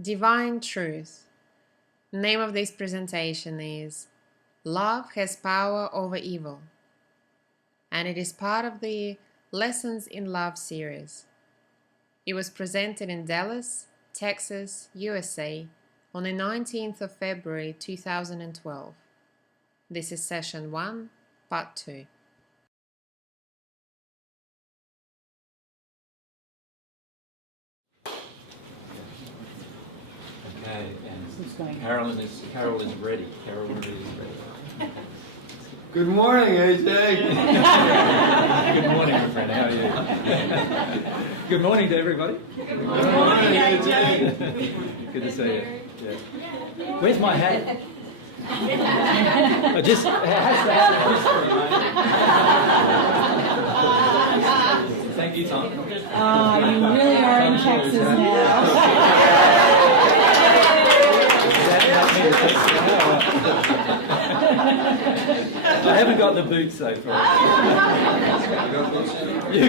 Divine Truth. Name of this presentation is Love Has Power Over Evil, and it is part of the Lessons in Love series. It was presented in Dallas, Texas, USA on the 19th of February 2012. This is Session 1, Part 2. Okay, and Carol is ready. Carol is ready. Good morning, AJ. Good morning, my friend. How are you? Good morning to everybody. Good morning, AJ. Good to see you. Yeah. Where's my hat? I just it has to happen. Thank you, Tom. Oh, you really are in Texas now. I haven't got the boots though for it. You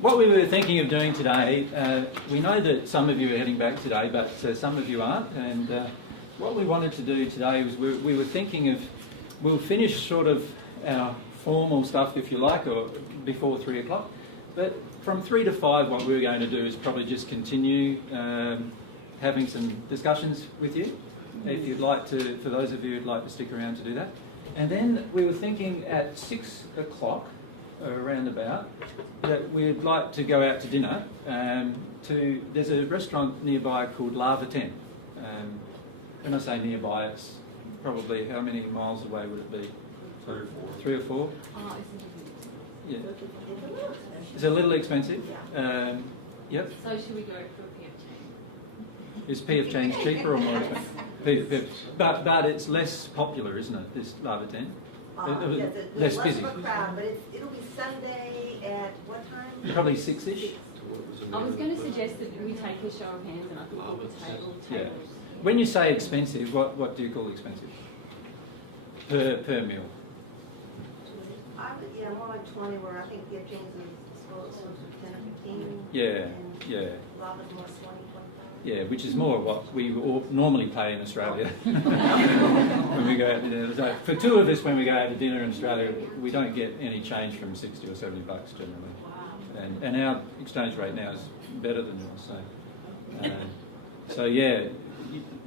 what we were thinking of doing today, we know that some of you are heading back today, but some of you aren't. And what we wanted to do today was we were thinking of, we'll finish sort of our formal stuff, if you like, or before 3 o'clock. But from 3 to 5, what we're going to do is probably just continue having some discussions with you, if you'd like to, for those of you who'd like to stick around to do that. And then we were thinking at 6 o'clock, around about, that we'd like to go out to dinner. There's a restaurant nearby called Lava 10. When I say nearby, it's probably, how many miles away would it be? 3 or 4. 3 or 4? Yeah. It's a little expensive. Yep. So should we go for PF Chang's? Is PF Chang's cheaper or more expensive? But it's less popular, isn't it, this Lava 10? Less busy. Crowd, but it'll be Sunday at what time? Probably 6-ish. I was going to suggest that we take a show of hands and I think we'll table Yeah. tables. When you say expensive, what do you call expensive? Per meal? More like 20, where I think PF Chang's is supposed to 10 or 15. Yeah, and yeah. Lava's more 20, 25. Yeah, which is more what we normally pay in Australia when we go out to dinner. So for two of us, when we go out to dinner in Australia, we don't get any change from 60 or 70 bucks generally. And our exchange rate now is better than yours. So yeah,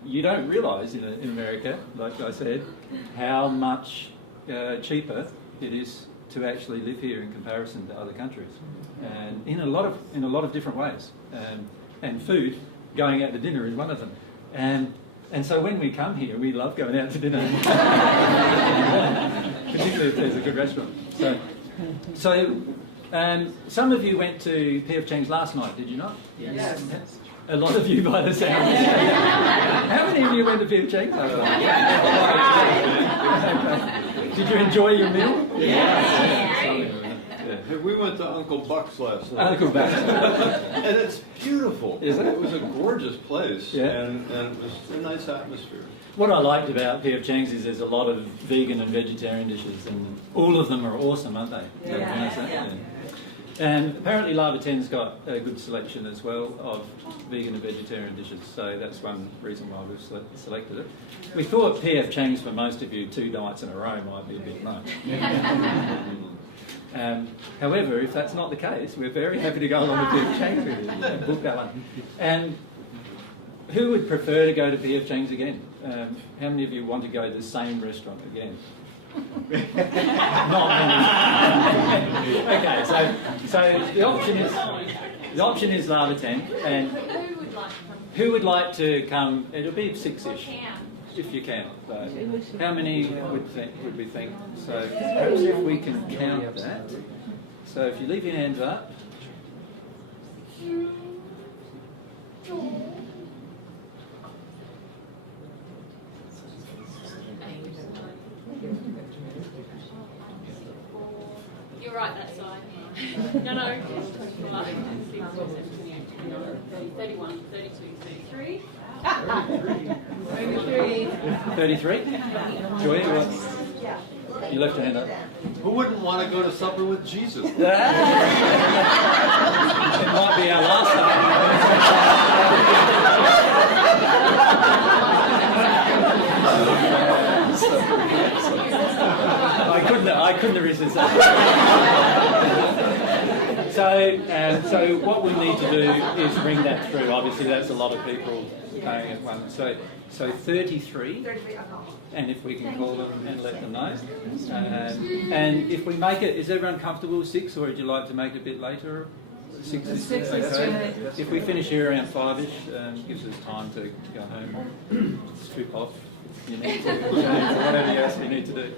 you don't realise in America, like I said, how much cheaper it is to actually live here in comparison to other countries, and in a lot of different ways. And food, going out to dinner is one of them. And so when we come here, we love going out to dinner, particularly if there's a good restaurant. So some of you went to PF Chang's last night, did you not? Yes. A lot of you, by the sound. How many of you went to PF Chang's last night? Okay. Did you enjoy your meal? Yeah. We went to Uncle Buck's last night. Uncle Buck's. And it's beautiful. Is it? It was a gorgeous place. Yeah. And it was a nice atmosphere. What I liked about PF Chang's is there's a lot of vegan and vegetarian dishes, and all of them are awesome, aren't they? Yeah. And apparently Lava 10's got a good selection as well of vegan and vegetarian dishes, so that's one reason why we've selected it. We thought PF Chang's for most of you 2 nights in a row might be a bit much. However, if that's not the case, we're very happy to go along to PF Chang's with you and book that one. And who would prefer to go to PF Chang's again? How many of you want to go to the same restaurant again? Not many. Okay, so the option is Lava 10, and who would like to come? It'll be 6-ish, if you can. But how many would we think? So perhaps if we can count that. So if you leave your hands up. You're right, that side. No. 25, 26, 27, 28, 29, 30, 31, 32, 33. 33? Joy, what? Yeah. You left your hand up. Who wouldn't want to go to supper with Jesus? It might be our last I couldn't resist that. So what we need to do is bring that through. Obviously, that's a lot of people going at once. So 33. 33 alcohol. And if we can call them and let them know. And if we make it, is everyone comfortable with 6, or would you like to make it a bit later? 6 is okay. If we finish here around 5ish, gives us time to go home, strip off, you need to, whatever else you need to do.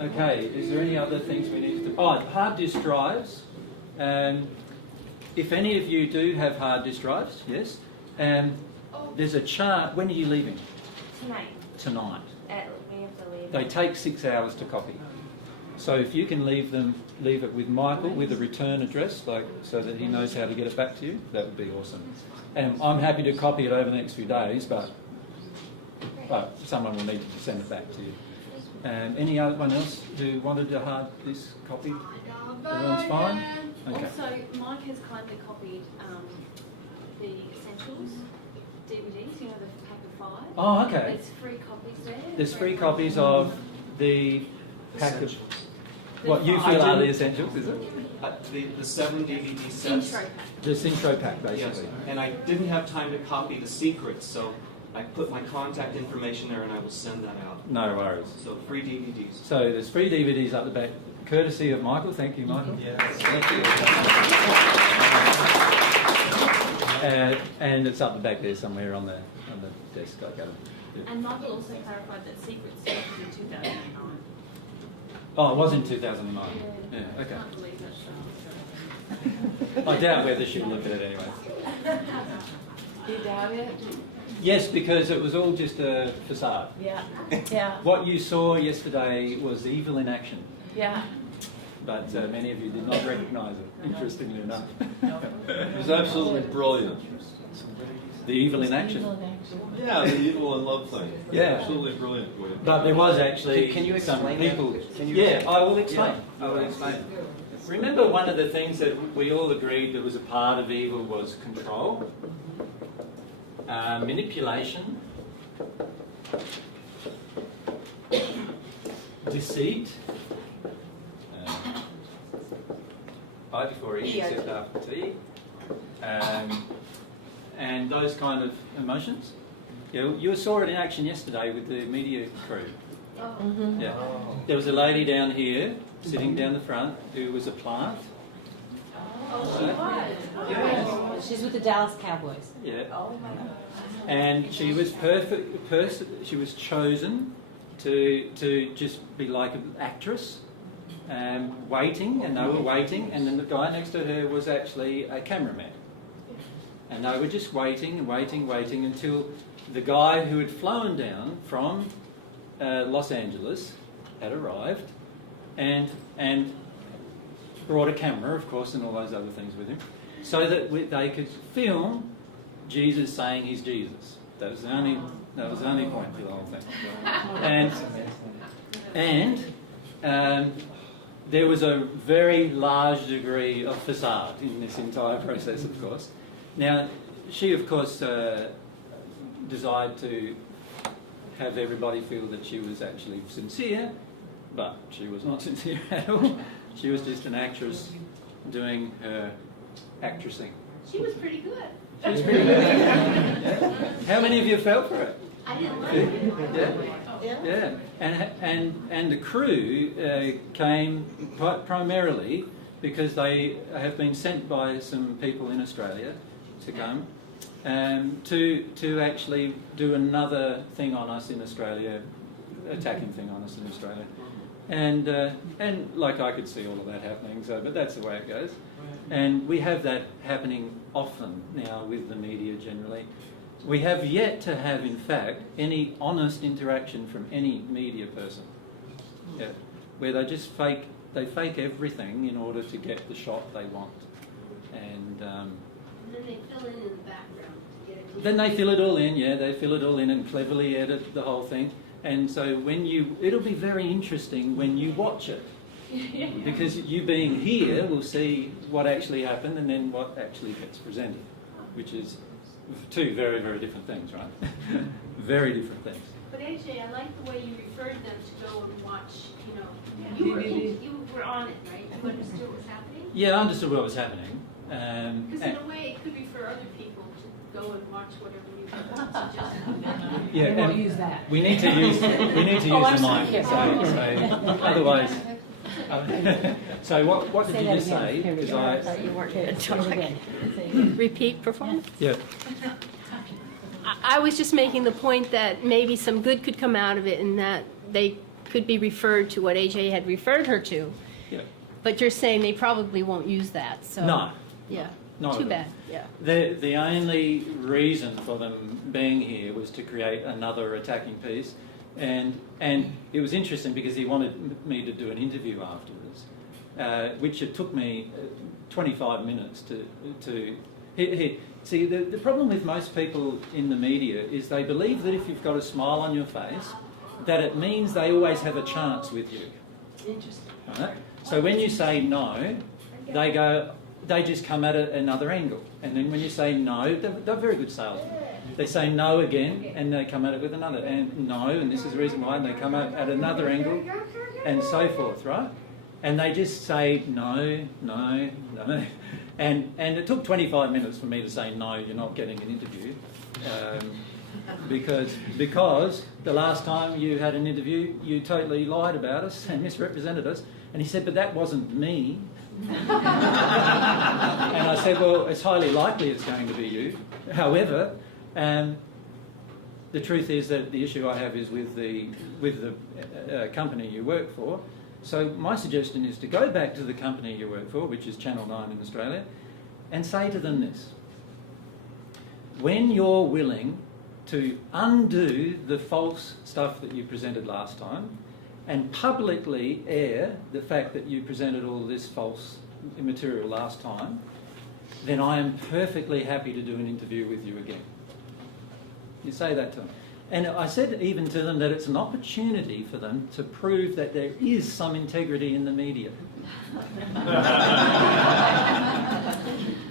Okay, is there any other things we need to do? Oh, hard disk drives. If any of you do have hard disk drives, yes, there's a chart. When are you leaving? Tonight. We have to leave. They take 6 hours to copy. So if you can leave it with Michael with a return address, so that he knows how to get it back to you, that would be awesome. And I'm happy to copy it over the next few days, but someone will need to send it back to you. Anyone else who wanted a hard disk copy? Everyone's fine? Okay. Also, Mike has kindly copied the Essentials DVDs, you know, the pack of 5. Oh, okay. There's free copies there. There's free copies of the pack of what you I feel are the didn't- essentials, is it? The 7 DVD sets. Intro pack. This intro pack, Yes, basically. and I didn't have time to copy the secrets, so I put my contact information there and I will send that out. No worries. So free DVDs. So there's free DVDs up the back, courtesy of Michael. Thank you, Michael. Thank you. And it's up the back there somewhere on the desk. I got it. Yeah. And Michael also clarified that Secrets started in 2009. Oh, it was in 2009. Yeah, I okay. can't believe that. I doubt whether she'll look at it anyway. You doubt it? Yes, because it was all just a facade. Yeah. Yeah. What you saw yesterday was evil in action, Yeah. but many of you did not recognise it, interestingly enough. It was absolutely brilliant. The evil in action. Yeah, the evil and love thing. Yeah. Absolutely brilliant. William. But there was actually Can you some explain that? people. Can you Yeah, explain? I will explain. Yeah. I will explain. Remember, one of the things that we all agreed that was a part of evil was control, manipulation, deceit. Pie before eating, except after tea. And those kind of emotions. You saw it in action yesterday with the media crew. Yeah. There was a lady down here, sitting down the front, who was a plant. Yeah. She's with the Dallas Cowboys. Yeah. And she was she was chosen to just be like an actress, waiting, and they were waiting, and then the guy next to her was actually a cameraman. And they were just waiting and waiting until the guy who had flown down from Los Angeles had arrived and brought a camera, of course, and all those other things with him, so that they could film Jesus saying he's Jesus. That was the only point for the whole thing. And there was a very large degree of facade in this entire process, of course. Now, she, of course, desired to have everybody feel that she was actually sincere, but she was not sincere at all. She was just an actress doing her actressing. She was pretty good. She was pretty good. Yeah. How many of you fell for it? I didn't like it. Yeah. And the crew came primarily because they have been sent by some people in Australia to come to actually do another thing on us in Australia, attacking thing on us in Australia. And like I could see all of that happening, but that's the way it goes. And we have that happening often now with the media generally. We have yet to have, in fact, any honest interaction from any media person. Yeah, where they just fake everything in order to get the shot they want. And And then they fill in the background. then they fill it all in, they fill it all in and cleverly edit the whole thing. And so it'll be very interesting when you watch it. Because you being here will see what actually happened and then what actually gets presented, which is two very, very different things, right? Very different things. But AJ, I like the way you referred them to go and watch, you were on it, right? You understood what was happening? Yeah, I understood what was happening. Because in a way, it could be for other people to go and watch whatever you suggested. Yeah, We won't and use that. we need to use the mic. Yes, So otherwise. So what did you just say? Here we Because go. You weren't here. Say it again. Repeat performance? Yeah. I was just making the point that maybe some good could come out of it and that they could be referred to what AJ had referred her to. Yeah. But you're saying they probably won't use that, so. No. Yeah, Not too at all. bad, yeah. The only reason for them being here was to create another attacking piece, and it was interesting because he wanted me to do an interview afterwards, which it took me 25 minutes to. See, the problem with most people in the media is they believe that if you've got a smile on your face, that it means they always have a chance with you. Interesting. Right? So when you say no, they just come at it another angle. And then when you say no, they're very good salesmen. They say no again, and they come at it with another, and no, and this is the reason why, and they come at another angle, and so forth, right? And they just say no, no, no. And it took 25 minutes for me to say no, you're not getting an interview. Because the last time you had an interview, you totally lied about us and misrepresented us. And he said, but that wasn't me. And I said, well, it's highly likely it's going to be you. However, the truth is that the issue I have is with the company you work for. So my suggestion is to go back to the company you work for, which is Channel 9 in Australia, and say to them this. When you're willing to undo the false stuff that you presented last time and publicly air the fact that you presented all this false material last time, then I am perfectly happy to do an interview with you again. You say that to them. And I said even to them that it's an opportunity for them to prove that there is some integrity in the media.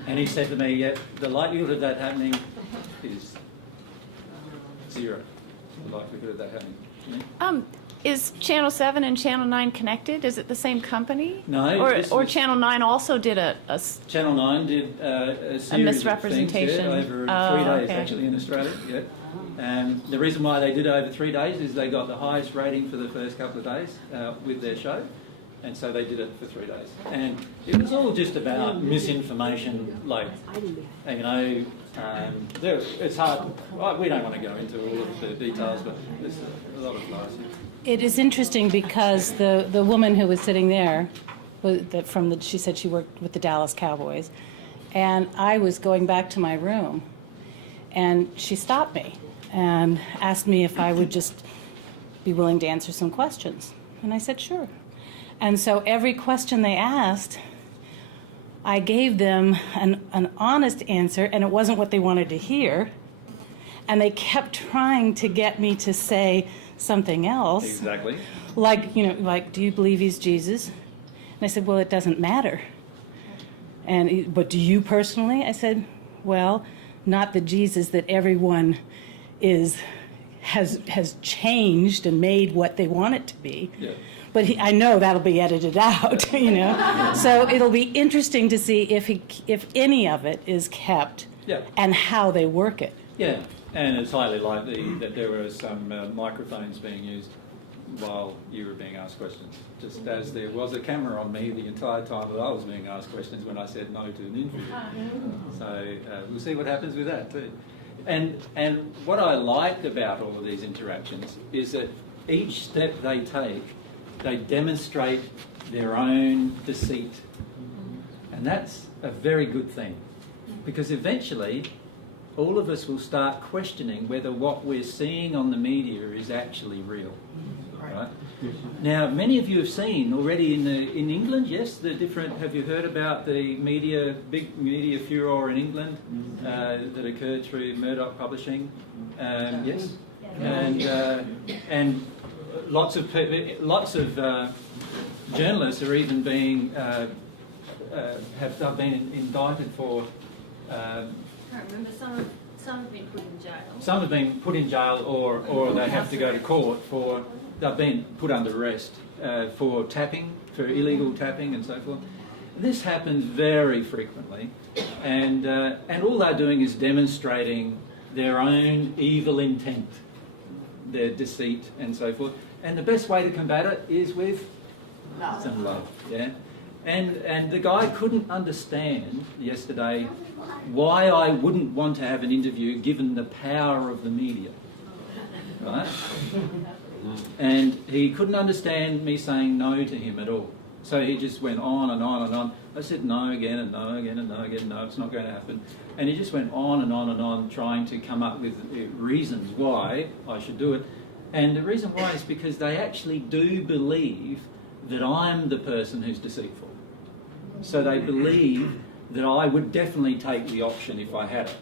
And he said to me, yeah, the likelihood of that happening is zero. The likelihood of that happening. Is Channel 7 and Channel 9 connected? Is it the same company? No. Or Channel 9 also did a Channel 9 did a series misrepresentation. of things, over 3 days okay. actually in Australia. Yeah. And the reason why they did it over 3 days is they got the highest rating for the first couple of days with their show. And so they did it for 3 days. And it was all just about misinformation, like, you know, it's hard. We don't want to go into all of the details, but there's a lot of lies here. It is interesting because the woman who was sitting there, she said she worked with the Dallas Cowboys, and I was going back to my room, and she stopped me and asked me if I would just be willing to answer some questions. And I said, sure. And so every question they asked, I gave them an honest answer, and it wasn't what they wanted to hear. And they kept trying to get me to say something else. Exactly. Like, do you believe he's Jesus? And I said, well, it doesn't matter. But do you personally? I said, well, not the Jesus that everyone has changed and made what they want it to be. Yeah. But I know that'll be edited out, So it'll be interesting to see if any of it is kept and how they work it. Yeah, and it's highly likely that there were some microphones being used while you were being asked questions, just as there was a camera on me the entire time that I was being asked questions when I said no to an interview. So we'll see what happens with that too. And what I like about all of these interactions is that each step they take, they demonstrate their own deceit. And that's a very good thing, because eventually all of us will start questioning whether what we're seeing on the media is actually real. Right? Now, many of you have seen already in England, yes, have you heard about the big media furore in England that occurred through Murdoch Publishing? Yes? and lots of journalists are even being have been indicted for. I can't remember. Some have been put in jail. Some have been put in jail, or they have to go to court for. They've been put under arrest for tapping, for illegal tapping, and so forth. This happens very frequently, and all they're doing is demonstrating their own evil intent, their deceit, and so forth. And the best way to combat it is with some love, yeah. And the guy couldn't understand yesterday why I wouldn't want to have an interview given the power of the media, right? And he couldn't understand me saying no to him at all. So he just went on and on and on. I said no again and no again and no again. No, it's not going to happen. And he just went on and on and on, trying to come up with reasons why I should do it. And the reason why is because they actually do believe that I'm the person who's deceitful. So they believe that I would definitely take the option if I had it.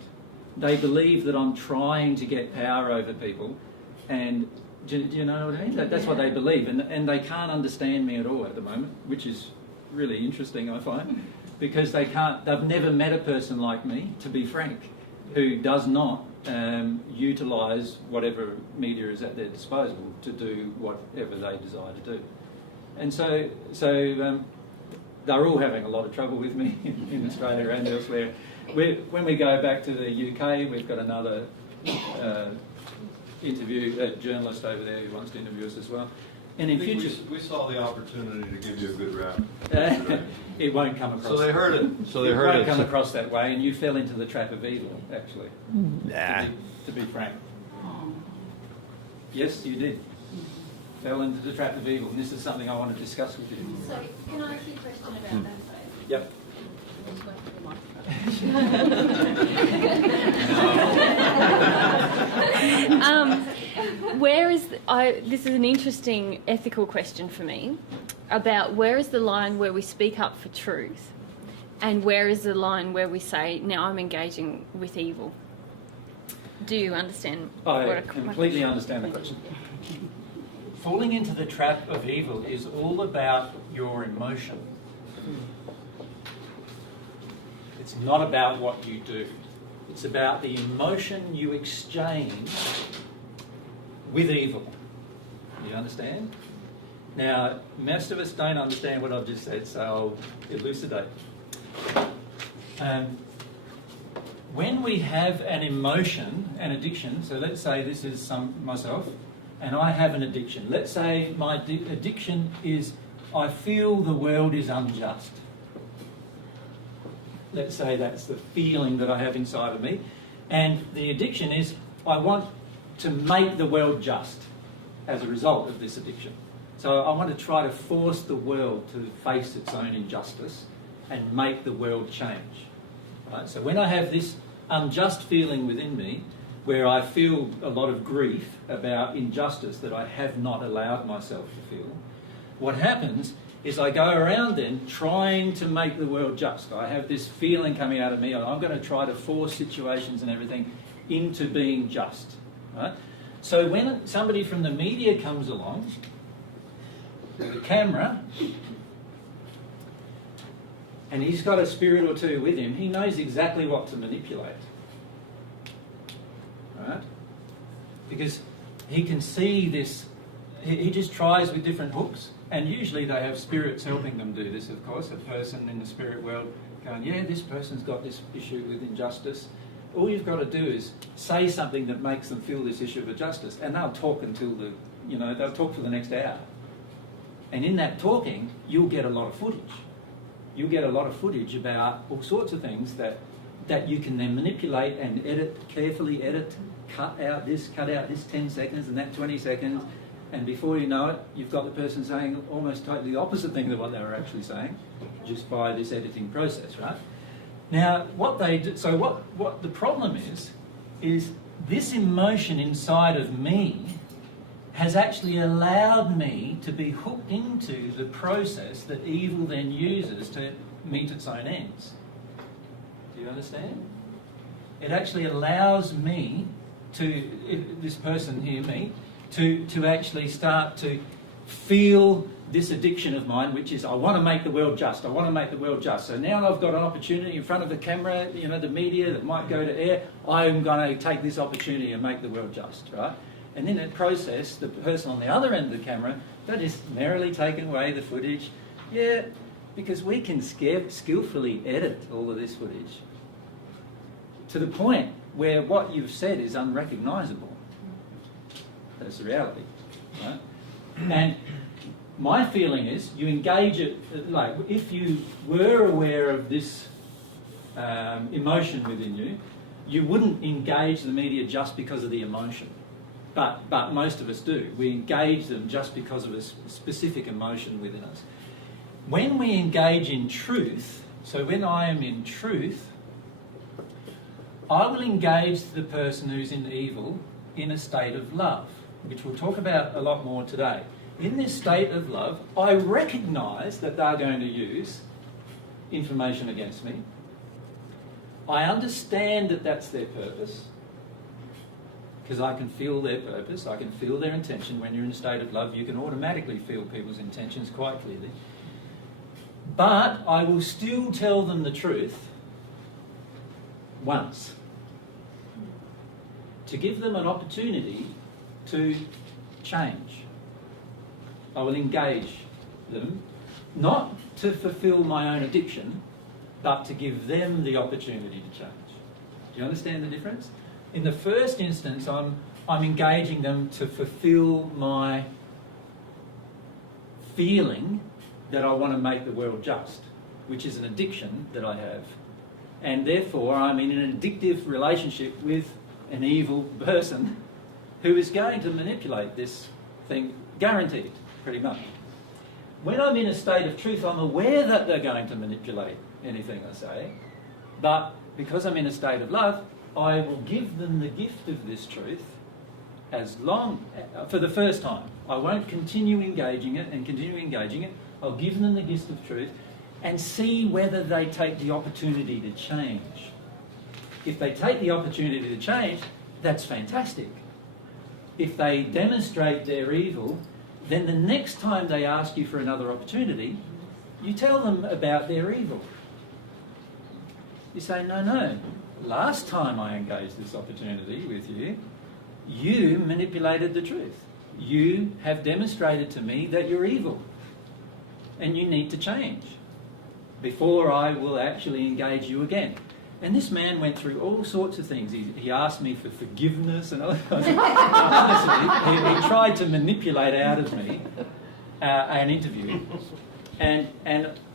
They believe that I'm trying to get power over people, and do you know what I mean? That's what they believe, and they can't understand me at all at the moment, which is really interesting, I find, because they've never met a person like me, to be frank, who does not utilise whatever media is at their disposal to do whatever they desire to do. And so they're all having a lot of trouble with me in Australia and elsewhere. When we go back to the UK, we've got another journalist over there who wants to interview us as well. And in future, we saw the opportunity to give you a good rap. It won't come across. So they heard it. It won't come across that way, and you fell into the trap of evil, actually. Nah. To be frank. Yes, you did. Fell into the trap of evil, and this is something I want to discuss with you. So, can I ask you a question about that, though? Yep. Where is this is an interesting ethical question for me about where is the line where we speak up for truth, and where is the line where we say, now I'm engaging with evil? Do you understand? I completely understand the question. Falling into the trap of evil is all about your emotion. It's not about what you do. It's about the emotion you exchange with evil. You understand? Now, most of us don't understand what I've just said, so I'll elucidate. When we have an emotion, an addiction, so let's say this is myself, and I have an addiction. Let's say my addiction is I feel the world is unjust. Let's say that's the feeling that I have inside of me. And the addiction is I want to make the world just as a result of this addiction. So I want to try to force the world to face its own injustice and make the world change. Right? So when I have this unjust feeling within me, where I feel a lot of grief about injustice that I have not allowed myself to feel, what happens is I go around then trying to make the world just. I have this feeling coming out of me, and I'm going to try to force situations and everything into being just. Right? So when somebody from the media comes along with a camera, and he's got a spirit or two with him, he knows exactly what to manipulate. Right? Because he can see this, he just tries with different hooks, and usually they have spirits helping them do this, of course, a person in the spirit world going, yeah, this person's got this issue with injustice. All you've got to do is say something that makes them feel this issue of injustice, and they'll talk until they'll talk for the next hour. And in that talking, you'll get a lot of footage. You'll get a lot of footage about all sorts of things that you can then manipulate and carefully edit, cut out this 10 seconds and that 20 seconds, and before you know it, you've got the person saying almost totally the opposite thing to what they were actually saying, just by this editing process, right? Now, what they do, so what the problem is this emotion inside of me has actually allowed me to be hooked into the process that evil then uses to meet its own ends. Do you understand? It actually allows me this person here, me, to actually start to feel this addiction of mine, which is I want to make the world just. I want to make the world just. So now I've got an opportunity in front of the camera, you know, the media that might go to air. I'm going to take this opportunity and make the world just, right? And in that process, the person on the other end of the camera, they're just merrily taking away the footage. Yeah, because we can skillfully edit all of this footage to the point where what you've said is unrecognisable. That's the reality, right? And my feeling is you engage it, like if you were aware of this emotion within you, you wouldn't engage the media just because of the emotion. But most of us do. We engage them just because of a specific emotion within us. When we engage in truth, so when I am in truth, I will engage the person who's in evil in a state of love, which we'll talk about a lot more today. In this state of love, I recognise that they're going to use information against me. I understand that that's their purpose, because I can feel their purpose, I can feel their intention. When you're in a state of love, you can automatically feel people's intentions quite clearly. But I will still tell them the truth once, to give them an opportunity to change. I will engage them, not to fulfil my own addiction, but to give them the opportunity to change. Do you understand the difference? In the first instance, I'm engaging them to fulfil my feeling that I want to make the world just, which is an addiction that I have. And therefore, I'm in an addictive relationship with an evil person who is going to manipulate this thing, guaranteed, pretty much. When I'm in a state of truth, I'm aware that they're going to manipulate anything I say, but because I'm in a state of love, I will give them the gift of this truth for the first time. I won't continue engaging it and continue engaging it. I'll give them the gift of truth and see whether they take the opportunity to change. If they take the opportunity to change, that's fantastic. If they demonstrate their evil, then the next time they ask you for another opportunity, you tell them about their evil. You say, no, last time I engaged this opportunity with you, you manipulated the truth. You have demonstrated to me that you're evil and you need to change before I will actually engage you again. And this man went through all sorts of things. He asked me for forgiveness and other kinds of honestly, he tried to manipulate out of me an interview. And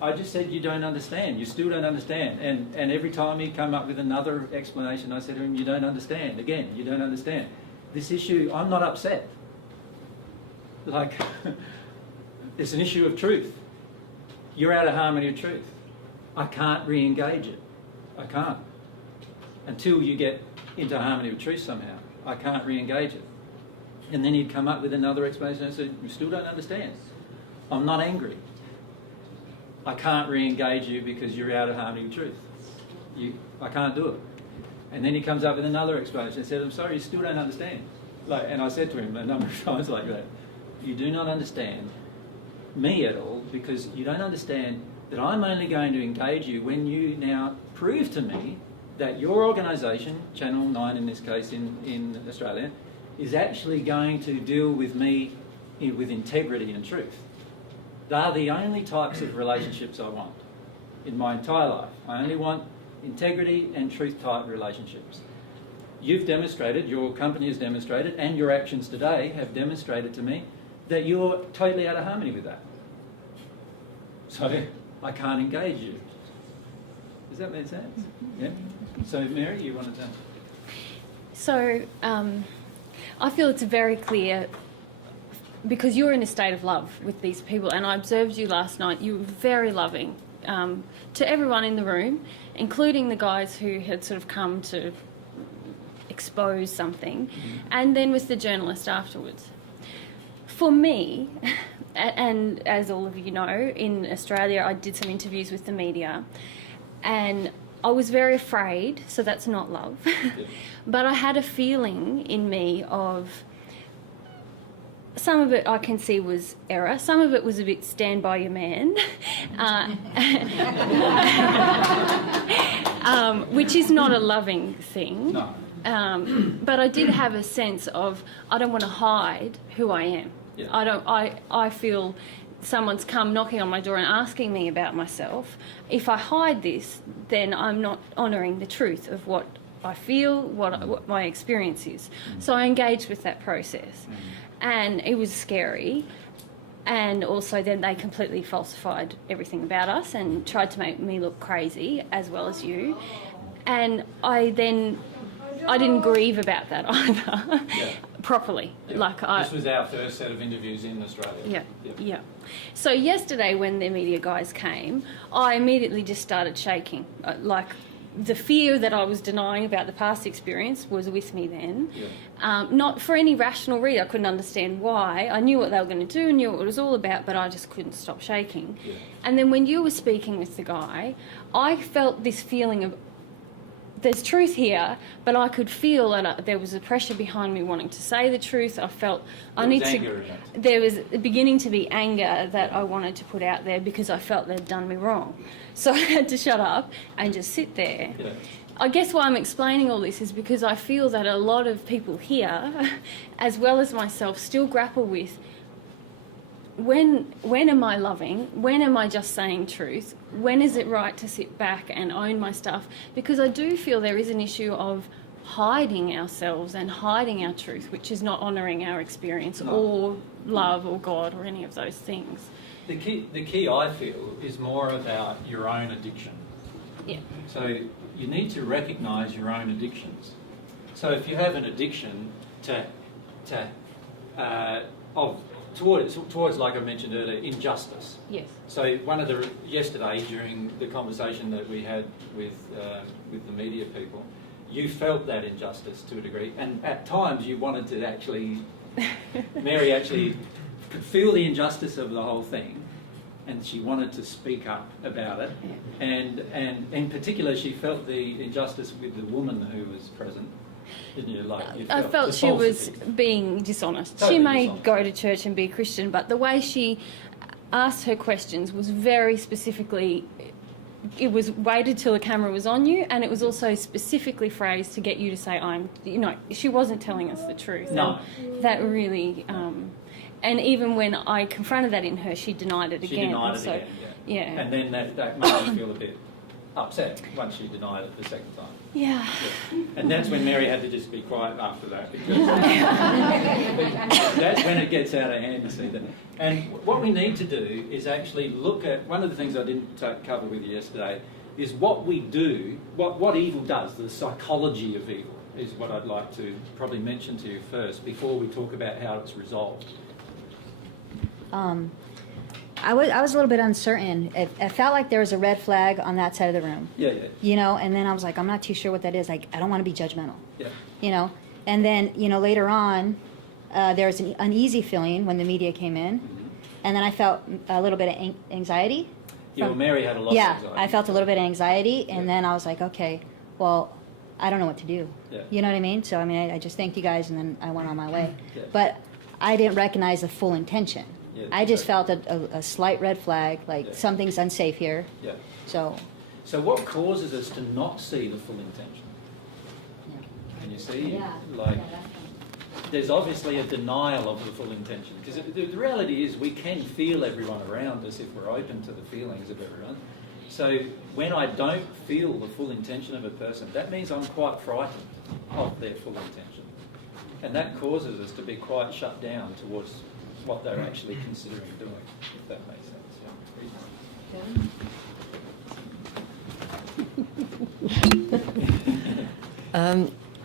I just said, you don't understand. You still don't understand. And every time he came up with another explanation, I said to him, you don't understand. Again, you don't understand. This issue, I'm not upset. Like, it's an issue of truth. You're out of harmony of truth. I can't re-engage it. I can't. Until you get into harmony with truth somehow. I can't re-engage it. And then he'd come up with another explanation and said, you still don't understand. I'm not angry. I can't re-engage you because you're out of harmony with truth. I can't do it. And then he comes up with another explanation and said, I'm sorry, you still don't understand. And I said to him a number of times like that, you do not understand me at all, because you don't understand that I'm only going to engage you when you now prove to me that your organisation, Channel 9 in this case in Australia, is actually going to deal with me with integrity and truth. They're the only types of relationships I want in my entire life. I only want integrity and truth type relationships. You've demonstrated, your company has demonstrated, and your actions today have demonstrated to me that you're totally out of harmony with that. So I can't engage you. Does that make sense? Yeah? So Mary, you wanted to... So I feel it's very clear, because you're in a state of love with these people, and I observed you last night. You were very loving to everyone in the room, including the guys who had sort of come to expose something, and then with the journalist afterwards. For me, and as all of you know, in Australia I did some interviews with the media, and I was very afraid, so that's not love. But I had a feeling in me of, some of it I can see was error, some of it was a bit stand by your man, which is not a loving thing. No. But I did have a sense of, I don't want to hide who I am. Yeah. I feel someone's come knocking on my door and asking me about myself. If I hide this, then I'm not honouring the truth of what I feel, what my experience is. So I engaged with that process. And it was scary. And also then they completely falsified everything about us and tried to make me look crazy, as well as you. And I didn't grieve about that either, properly. Yeah. This was our first set of interviews in Australia. Yeah. So yesterday when the media guys came, I immediately just started shaking. Like the fear that I was denying about the past experience was with me then. Not for any rational reason. I couldn't understand why. I knew what they were going to do, knew what it was all about, but I just couldn't stop shaking. And then when you were speaking with the guy, I felt this feeling of, there's truth here, but I could feel that there was a pressure behind me wanting to say the truth. I felt there was beginning to be anger that I wanted to put out there because I felt they'd done me wrong. So I had to shut up and just sit there. I guess why I'm explaining all this is because I feel that a lot of people here, as well as myself, still grapple with, when am I loving? When am I just saying truth? When is it right to sit back and own my stuff? Because I do feel there is an issue of hiding ourselves and hiding our truth, which is not honouring our experience or love or God or any of those things. The key I feel is more about your own addiction. So you need to recognise your own addictions. So if you have an addiction towards, like I mentioned earlier, injustice. So yesterday during the conversation that we had with the media people, you felt that injustice to a degree, and at times you wanted to actually, Mary actually could feel the injustice of the whole thing, and she wanted to speak up about it, and in particular she felt the injustice with the woman who was present. Didn't you? I felt she was being dishonest. She may go to church and be a Christian, but the way she asked her questions was very specifically, it was waited till the camera was on you, and it was also specifically phrased to get you to say, she wasn't telling us the truth. No. And that really, and even when I confronted that in her, she denied it again. She denied it again, yeah. And then that made me feel a bit upset once she denied it the second time. Yeah. And that's when Mary had to just be quiet after that, because that's when it gets out of hand, you see. And what we need to do is actually look at, one of the things I didn't cover with you yesterday, is what we do, what evil does, the psychology of evil, is what I'd like to probably mention to you first, before we talk about how it's resolved. I was a little bit uncertain. It felt like there was a red flag on that side of the room. And then I was like, I'm not too sure what that is. Like, I don't want to be judgmental. And then, later on, there was an uneasy feeling when the media came in. And then I felt a little bit of anxiety. Well, Mary had a lot of anxiety. I felt a little bit of anxiety. And then I was like, okay, well, I don't know what to do. You know what I mean? So, I just thanked you guys, and then I went on my way. But I didn't recognize the full intention. I just felt a slight red flag, like something's unsafe here. So what causes us to not see the full intention? And you see, there's obviously a denial of the full intention. Because the reality is we can feel everyone around us if we're open to the feelings of everyone. So when I don't feel the full intention of a person, that means I'm quite frightened of their full intention. And that causes us to be quite shut down towards what they're actually considering doing, if that makes sense.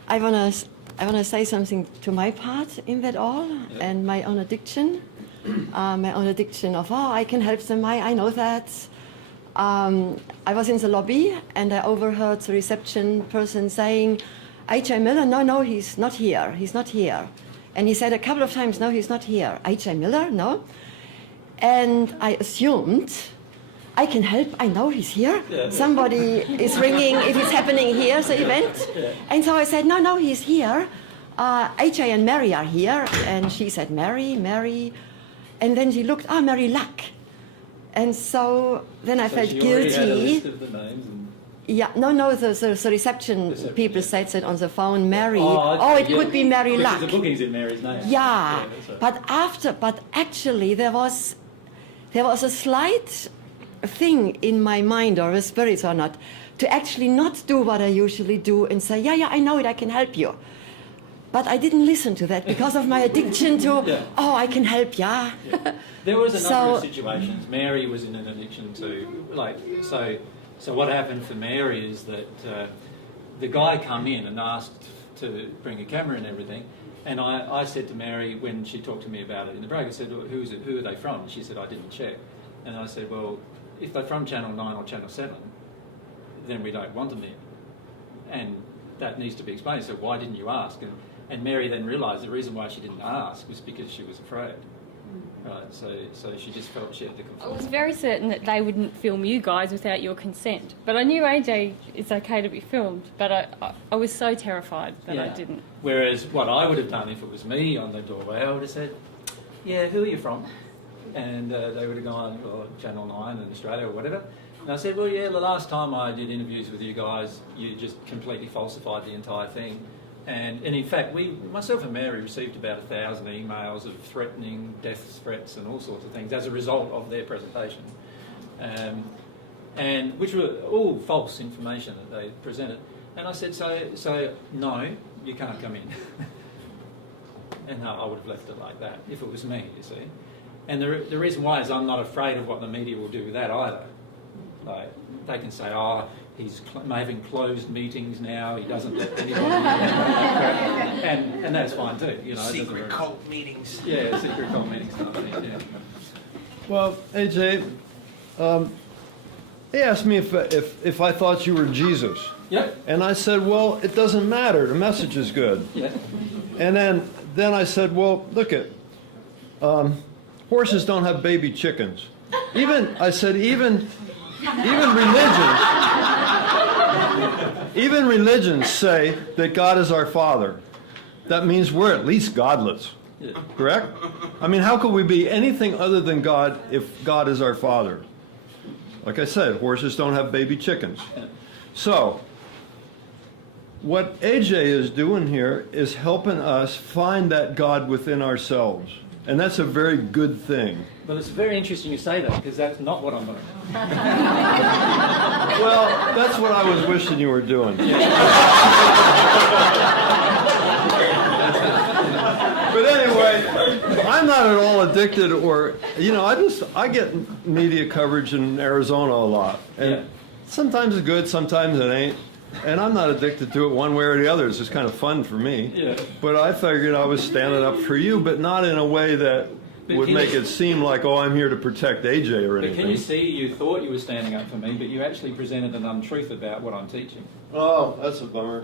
I wanna say something to my part in that all, and my own addiction. Of I can help them. I know that. I was in the lobby and I overheard the reception person saying, H.A. Miller, no, he's not here. And he said a couple of times, no, he's not here. H.A. Miller, no. And I assumed I can help. I know he's here. Somebody is ringing if it's happening here, the event. And so I said, no, he's here. AJ and Mary are here. And she said, Mary. And then she looked, Mary Luck. And so then I felt guilty. Had a list of the names and... Yeah, no, the reception people said it on the phone, Mary. It could be Mary Luck. The booking's in Mary's name. Yeah, but actually there was a slight thing in my mind, or a spirit or not, to actually not do what I usually do and say, yeah, I know it, I can help you. But I didn't listen to that because of my addiction to, I can help, yeah. There was a number of situations. Mary was in an addiction to, So what happened for Mary is that the guy come in and asked to bring a camera and everything, and I said to Mary when she talked to me about it in the break, I said, who are they from? And she said, I didn't check. And I said, well, if they're from Channel 9 or Channel 7, then we don't want them there. And that needs to be explained. So why didn't you ask? And Mary then realised the reason why she didn't ask was because she was afraid. Right, so she just felt she had to conform. I was very certain that they wouldn't film you guys without your consent. But I knew AJ, it's okay to be filmed, but I was so terrified that I didn't. Whereas what I would have done if it was me on the doorway, I would have said, yeah, who are you from? And they would have gone, Channel 9 in Australia or whatever. And I said, well, yeah, the last time I did interviews with you guys, you just completely falsified the entire thing. And in fact, myself and Mary received about 1,000 emails of threatening, death threats and all sorts of things as a result of their presentation. And which were all false information that they presented. And I said, so no, you can't come in. And I would have left it like that if it was me, you see. And the reason why is I'm not afraid of what the media will do with that either. Like, they can say, he's having closed meetings now, he doesn't let anybody and that's fine too. You know, secret cult meetings. Yeah, secret cult meetings stuff. Yeah. Well, AJ, he asked me if I thought you were Jesus. Yep. And I said, well, it doesn't matter, the message is good. Yeah. And then I said, well, look horses don't have baby chickens. Even religions say that God is our Father. That means we're at least godless. Yeah. Correct? I mean, how could we be anything other than God if God is our Father? Like I said, horses don't have baby chickens. Yeah. So, what AJ is doing here is helping us find that God within ourselves. And that's a very good thing. Well, it's very interesting you say that, because that's not what I'm doing. Well, that's what I was wishing you were doing. But anyway, I'm not at all addicted or, I get media coverage in Arizona a lot. And sometimes it's good, sometimes it ain't. And I'm not addicted to it one way or the other. It's just kind of fun for me. Yeah. But I figured I was standing up for you, but not in a way that would make it seem like, I'm here to protect AJ or anything. But can you see, you thought you were standing up for me, but you actually presented an untruth about what I'm teaching. Oh, that's a bummer.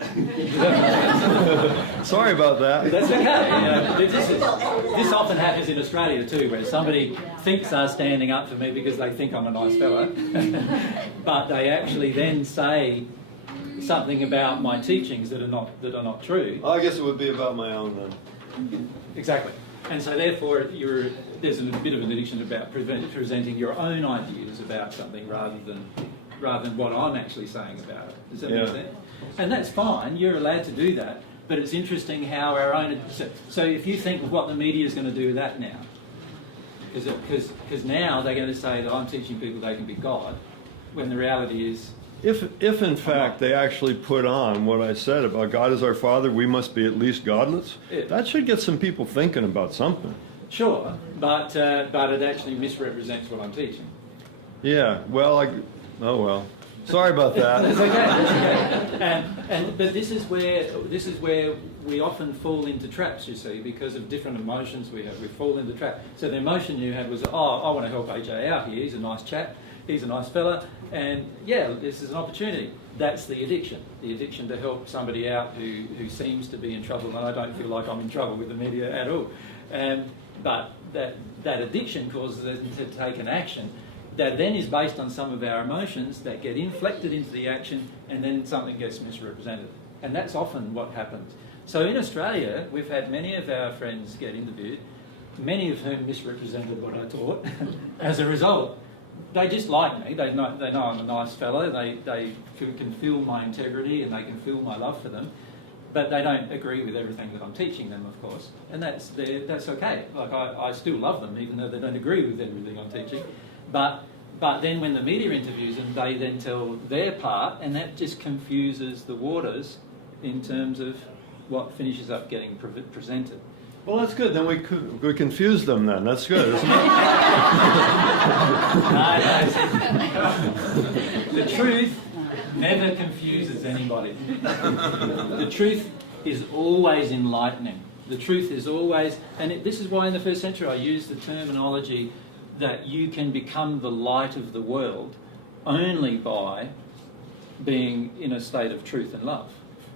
Sorry about that. That's okay. This often happens in Australia too, where somebody thinks they're standing up for me because they think I'm a nice fella, but they actually then say something about my teachings that are not true. I guess it would be about my own then. Exactly. And so therefore there's a bit of an addiction about presenting your own ideas about something rather than what I'm actually saying about it. Does that make sense? And that's fine, you're allowed to do that, but it's interesting how our own... So if you think of what the media is going to do with that now, because now they're going to say that I'm teaching people they can be God, when the reality is... If in fact they actually put on what I said about God is our Father, we must be at least godless, that should get some people thinking about something. Sure, but it actually misrepresents what I'm teaching. Yeah, well, oh well. Sorry about that. That's okay. That's okay. But this is where we often fall into traps, you see, because of different emotions we have. We fall into traps. So the emotion you had was, I want to help AJ out here. He's a nice chap. He's a nice fella, and this is an opportunity. That's the addiction to help somebody out who seems to be in trouble, and I don't feel like I'm in trouble with the media at all. But that addiction causes them to take an action that then is based on some of our emotions that get inflected into the action, and then something gets misrepresented. And that's often what happens. So in Australia, we've had many of our friends get interviewed, many of whom misrepresented what I taught. As a result, they just like me. They know I'm a nice fellow. They can feel my integrity and they can feel my love for them. But they don't agree with everything that I'm teaching them, of course. And that's okay. Like I still love them, even though they don't agree with everything I'm teaching. But then when the media interviews them, they then tell their part, and that just confuses the waters in terms of what finishes up getting presented. Well, that's good. Then we confuse them then. That's good, isn't it? The truth never confuses anybody. The truth is always enlightening. The truth is always, and this is why in the first century I used the terminology that you can become the light of the world only by being in a state of truth and love.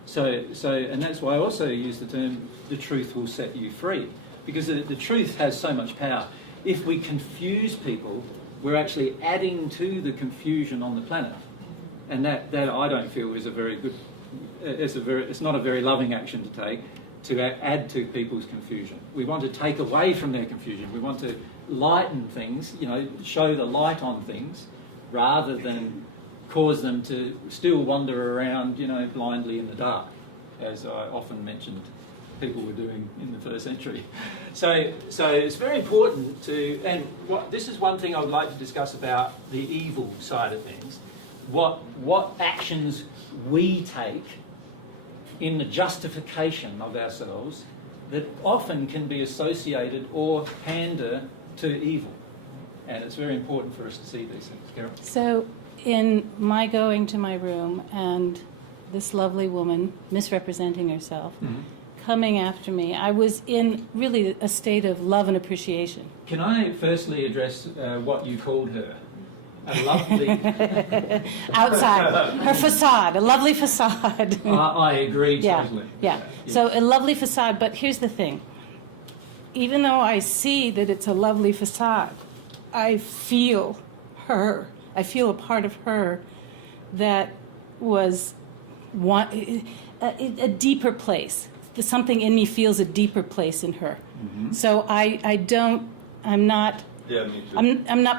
So, and that's why I also use the term, the truth will set you free. Because the truth has so much power. If we confuse people, we're actually adding to the confusion on the planet. And that I don't feel is a very good, it's not a very loving action to take, to add to people's confusion. We want to take away from their confusion. We want to lighten things, show the light on things, rather than cause them to still wander around, blindly in the dark, as I often mentioned people were doing in the first century. So it's very important to, and this is one thing I would like to discuss about the evil side of things, what actions we take in the justification of ourselves that often can be associated or pander to evil. And it's very important for us to see these things. Carol? So in my going to my room and this lovely woman misrepresenting herself, coming after me, I was in really a state of love and appreciation. Can I firstly address what you called her? A lovely... Outside, her facade, a lovely facade. I agree totally. Yeah. So a lovely facade, but here's the thing. Even though I see that it's a lovely facade, I feel her. I feel a part of her that was a deeper place. Something in me feels a deeper place in her. So I'm not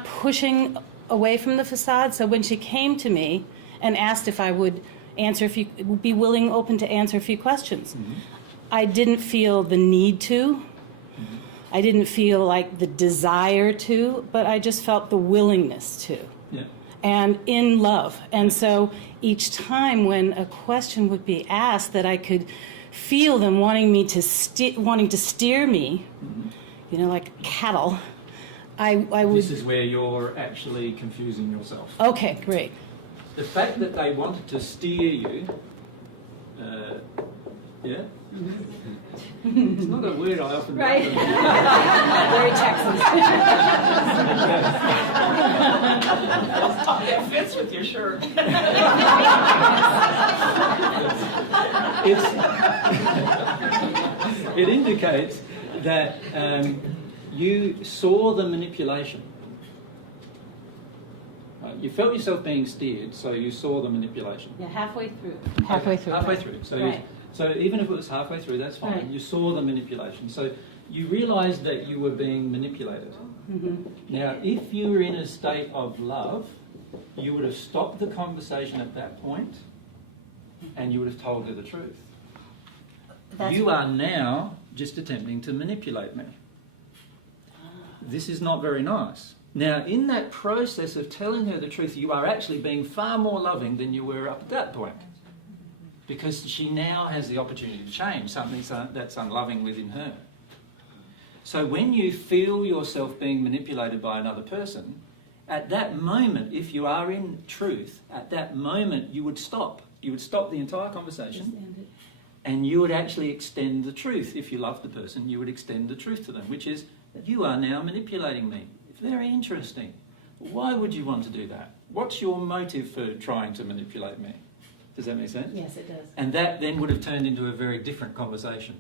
pushing away from the facade. So when she came to me and asked if I would be willing, open to answer a few questions, I didn't feel the need to. I didn't feel like the desire to, but I just felt the willingness to. And in love. And so each time when a question would be asked that I could feel them wanting to steer me, like cattle, I would... This is where you're actually confusing yourself. Okay, great. The fact that they wanted to steer you, it's not a word I often... Right. Very Texas. It fits with your shirt. It indicates that you saw the manipulation. You felt yourself being steered, so you saw the manipulation. Yeah, halfway through. Halfway through. So, right. So even if it was halfway through, that's fine. Right. You saw the manipulation. So you realised that you were being manipulated. Now, if you were in a state of love, you would have stopped the conversation at that point and you would have told her the truth. You are now just attempting to manipulate me. This is not very nice. Now, in that process of telling her the truth, you are actually being far more loving than you were up at that point. Because she now has the opportunity to change something that's unloving within her. So when you feel yourself being manipulated by another person, at that moment, if you are in truth, at that moment you would stop. You would stop the entire conversation and you would actually extend the truth. If you love the person, you would extend the truth to them, which is, you are now manipulating me. Very interesting. Why would you want to do that? What's your motive for trying to manipulate me? Does that make sense? Yes, it does. And that then would have turned into a very different conversation.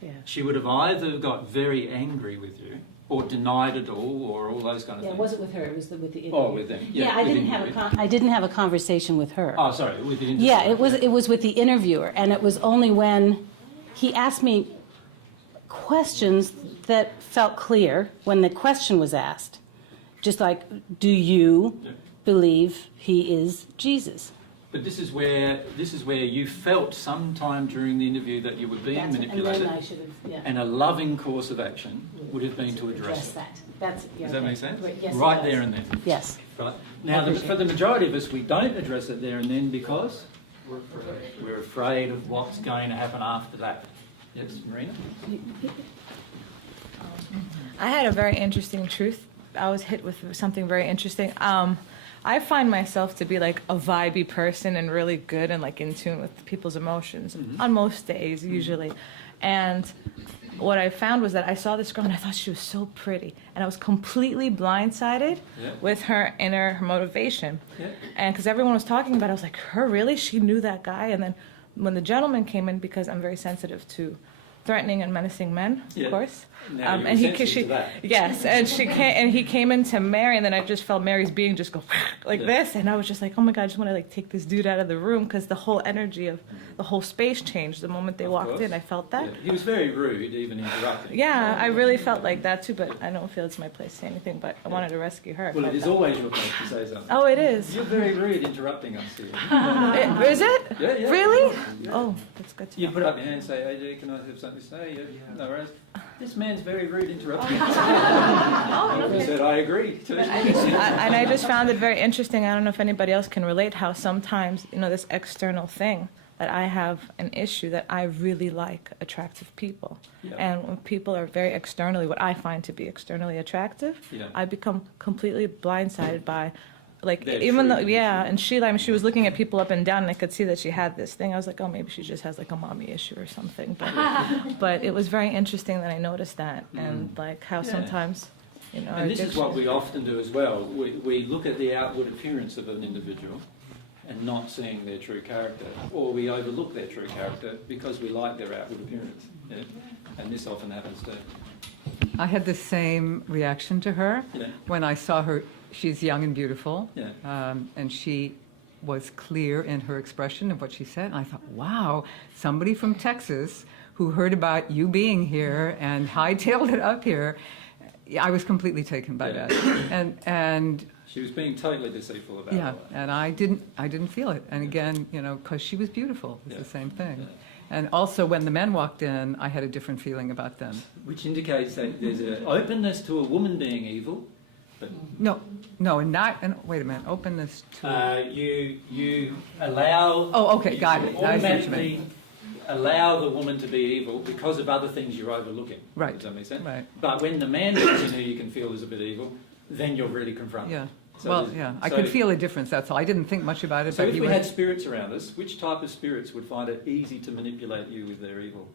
Yeah. She would have either got very angry with you or denied it all, or all those kind of Yeah, things? it wasn't with her. It was with the interviewer. Oh, with them. Yeah, I with didn't have I didn't have a conversation with her. Oh, sorry, with the interviewer. Yeah, it was with the interviewer, and it was only when he asked me questions that felt clear when the question was asked, just like, "Do you believe he is Jesus?" But this is where you felt sometime during the interview that you were being manipulated, And then I should have, yeah. and a loving course of action would have been to address it. that. That's, yeah, Does that okay. make sense? Great. Yes, Right it does. there and then. Yes. Right. Now, for the majority of us, we don't address it there and then because we're afraid of what's going to happen after that. Yes, Marina? I had a very interesting truth. I was hit with something very interesting. I find myself to be like a vibey person and really good and like in tune with people's emotions on most days usually. And what I found was that I saw this girl and I thought she was so pretty, and I was completely blindsided with her inner motivation. And because everyone was talking about it, I was like, her really? She knew that guy? And then when the gentleman came in, because I'm very sensitive to threatening and menacing men, of course. Now And yes, and he came into Mary, and then I just felt Mary's being just go like this, and I was just like, oh my God, I just want to like take this dude out of the room, because the whole energy of the whole space changed the moment they walked in. I felt that. Yeah. He was very rude, even interrupting. Yeah, I really felt like that too, but I don't feel it's my place to say anything, but I wanted to rescue her. Well, it is always your place to say something. Oh, it is. You're very rude interrupting us here. Is it? Yeah, yeah. Really? Oh, that's good to know. You put up your hand and say, AJ, can I have something to say? Yeah. No worries. This man's very rude interrupting us. I said, I agree. And I just found it very interesting. I don't know if anybody else can relate how sometimes, this external thing, that I have an issue that I really like attractive people. Yeah. And when people are very externally, what I find to be externally attractive, I become completely blindsided by, like, They're even though, true. and she was looking at people up and down, and I could see that she had this thing. I was like, oh, maybe she just has like a mommy issue or something. But it was very interesting that I noticed that, and like how sometimes, And this is what we often do as well. We look at the outward appearance of an individual and not seeing their true character, or we overlook their true character because we like their outward appearance. Yeah? And this often happens too. I had the same reaction to her Yeah. when I saw her. She's young and beautiful, Yeah. and she was clear in her expression of what she said. And I thought, wow, somebody from Texas who heard about you being here and hightailed it up here. I was completely taken by that, and She was being totally deceitful about yeah, it. and I didn't feel it. And again, because she was beautiful, it's the same thing. And also, when the men walked in, I had a different feeling about them. Which indicates that there's an openness to a woman being evil. But No, and wait a minute, openness to. you allow. Oh, okay, got it. You automatically allow the woman to be evil because of other things you're overlooking. Right. Does that make sense? Right. But when the man walks in who you can feel is a bit evil, then you're really confronted. Yeah. So I could feel a difference. That's all. I didn't think much about it. So but if we had spirits around us, which type of spirits would find it easy to manipulate you with their evil?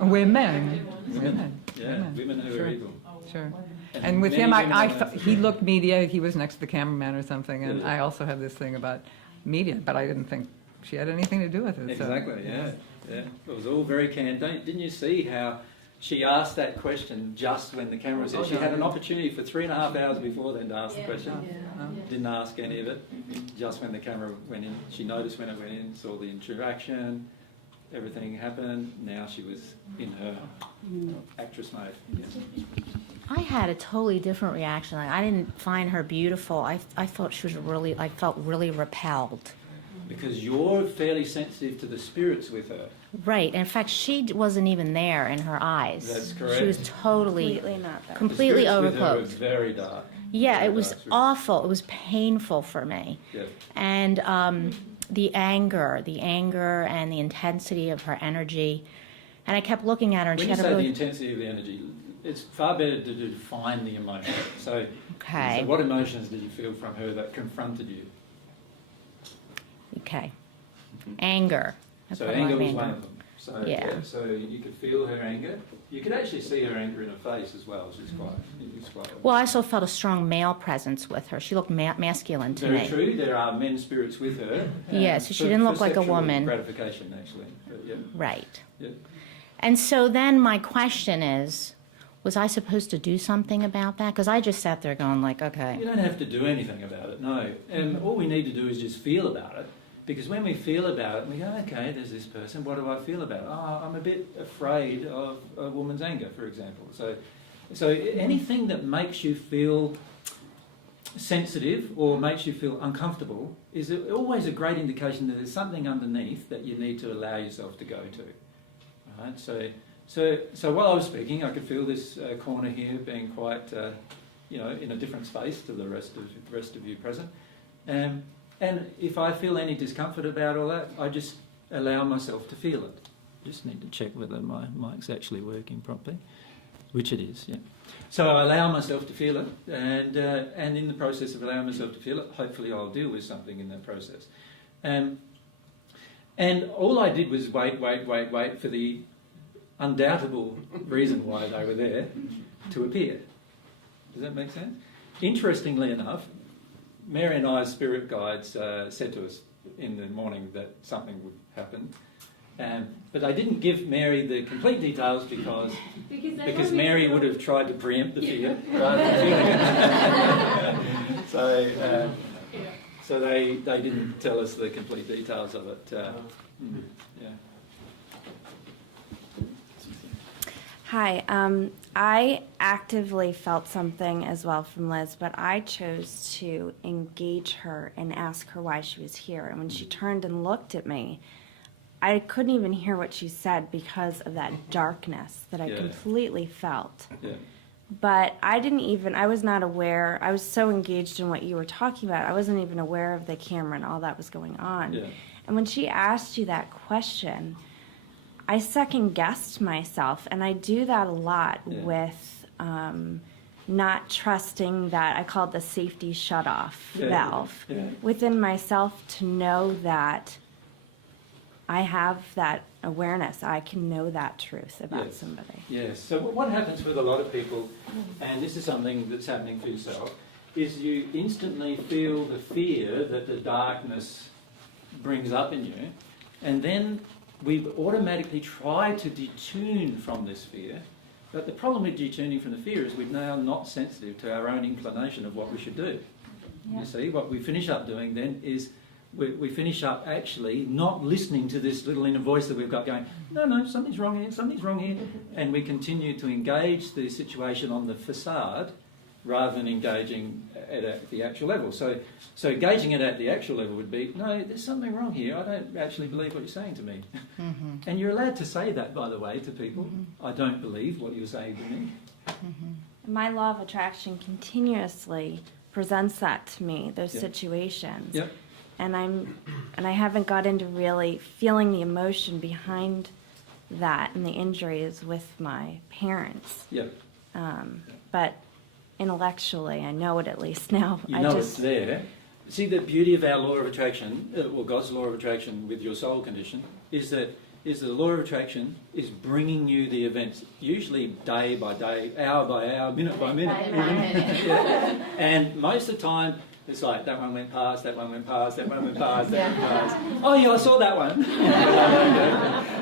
We're men. Women. Yeah, Women. women who Sure. are evil. Sure. And And with many him, women I don't thought have- he looked media. He was next to the cameraman or something, and Yeah. I also had this thing about media, but I didn't think she had anything to do with it. so- Exactly, yeah. It was all very candid. Didn't you see how she asked that question just when the camera was in? She had an opportunity for 3.5 hours before then to ask the question. Didn't ask any of it. Just when the camera went in. She noticed when it went in, saw the interaction, everything happened. Now she was in her actress mode. Yeah. I had a totally different reaction. Like, I didn't find her beautiful. I thought she was I felt really repelled. Because you're fairly sensitive to the spirits with her. Right. In fact, she wasn't even there in her eyes. That's correct. She was totally, Completely not there. completely The spirits with her were overcloaked. very dark. Yeah, Very it was dark. awful. It was painful for me. Yeah. And the anger and the intensity of her energy. And I kept looking at her, and When she you had say a the really... intensity of the energy, it's far better to define the emotion. So, Okay. so what emotions did you feel from her that confronted you? Okay. Anger. I So put a lot anger of was one of them. So, Yeah. so you could feel her anger. You could actually see her anger in her face as well, which is quite... Well, I also felt a strong male presence with her. She looked masculine to Very me. true. There are men spirits with her. Yeah, so she didn't look like a sexual woman. gratification, actually. But, yeah. Right. Yeah. And so then my question is, Was I supposed to do something about that? Because I just sat there going like, okay. You don't have to do anything about it, no. And all we need to do is just feel about it. Because when we feel about it, we go, okay, there's this person, what do I feel about it? Oh, I'm a bit afraid of a woman's anger, for example. So anything that makes you feel sensitive or makes you feel uncomfortable is always a great indication that there's something underneath that you need to allow yourself to go to. Right? So while I was speaking, I could feel this corner here being quite, in a different space to the rest of you present. And if I feel any discomfort about all that, I just allow myself to feel it. Just need to check whether my mic's actually working properly, which it is, yeah. So I allow myself to feel it, and in the process of allowing myself to feel it, hopefully I'll deal with something in that process. And all I did was wait for the undoubtable reason why they were there to appear. Does that make sense? Interestingly enough, Mary and I's spirit guides said to us in the morning that something would happen. But they didn't give Mary the complete details because Mary would have tried to preempt the fear rather than feeling it. So they didn't tell us the complete details of it. Yeah. Hi, I actively felt something as well from Liz, but I chose to engage her and ask her why she was here. And when she turned and looked at me, I couldn't even hear what she said because of that darkness that I completely felt. Yeah. But I was not aware, I was so engaged in what you were talking about, I wasn't even aware of the camera and all that was going on. Yeah. And when she asked you that question, I second-guessed myself, and I do that a lot with not trusting that, I call it the safety shut-off valve, within myself to know that I have that awareness. I can know that truth about somebody. Yes. So what happens with a lot of people, and this is something that's happening for yourself, is you instantly feel the fear that the darkness brings up in you, and then we automatically try to detune from this fear. But the problem with detuning from the fear is we're now not sensitive to our own inclination of what we should do. You see, what we finish up doing then is we finish up actually not listening to this little inner voice that we've got going, no, something's wrong here, and we continue to engage the situation on the facade rather than engaging at the actual level. So engaging it at the actual level would be, no, there's something wrong here. I don't actually believe what you're saying to me. Mm-hmm. And you're allowed to say that, by the way, to people. Mm-hmm. I don't believe what you're saying to me. Mm-hmm. My law of attraction continuously presents that to me, those situations. Yep. And I haven't got into really feeling the emotion behind that and the injuries with my parents. Yep. But intellectually, I know it at least now. You know it's there. See, the beauty of our law of attraction, or God's law of attraction with your soul condition, is that the law of attraction is bringing you the events, usually day by day, hour by hour, minute by minute. Yeah. And most of the time, it's like, that one went past, that one went past, that one went past, that one went past. Oh yeah, I saw that one.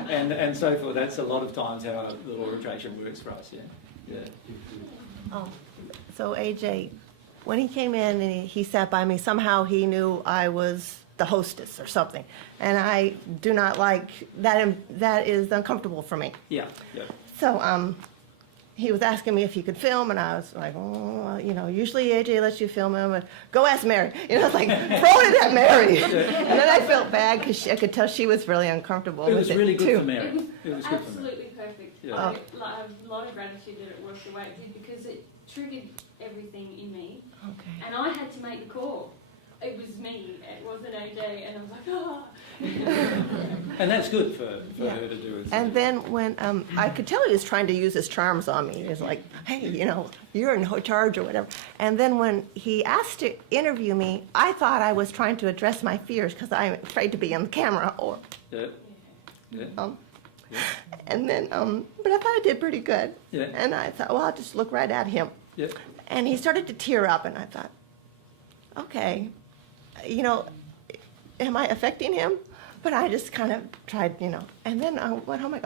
and so forth. That's a lot of times how the law of attraction works for us, yeah. So AJ, when he came in and he sat by me, somehow he knew I was the hostess or something. And I do not like that. That is uncomfortable for me. Yeah. So he was asking me if he could film, and I was like, oh, usually AJ lets you film him, but go ask Mary. It's like, throw it at Mary. And then I felt bad because I could tell she was really uncomfortable with it. It was really good for Mary. It was good for Mary. Absolutely perfect. Yeah. I have a lot of gratitude that it worked the way it did because it triggered everything in me. Okay. And I had to make the call. It was me. It wasn't AJ. And I was like, oh. And that's good for her to do it. And then when I could tell he was trying to use his charms on me. He was like, hey, you're in charge or whatever. And then when he asked to interview me, I thought I was trying to address my fears because I'm afraid to be on the camera. And then, but I thought I did pretty good. Yeah. And I thought, well, I'll just look right at him. Yeah. And he started to tear up, and I thought, okay, am I affecting him? But I just kind of tried, and then I went home,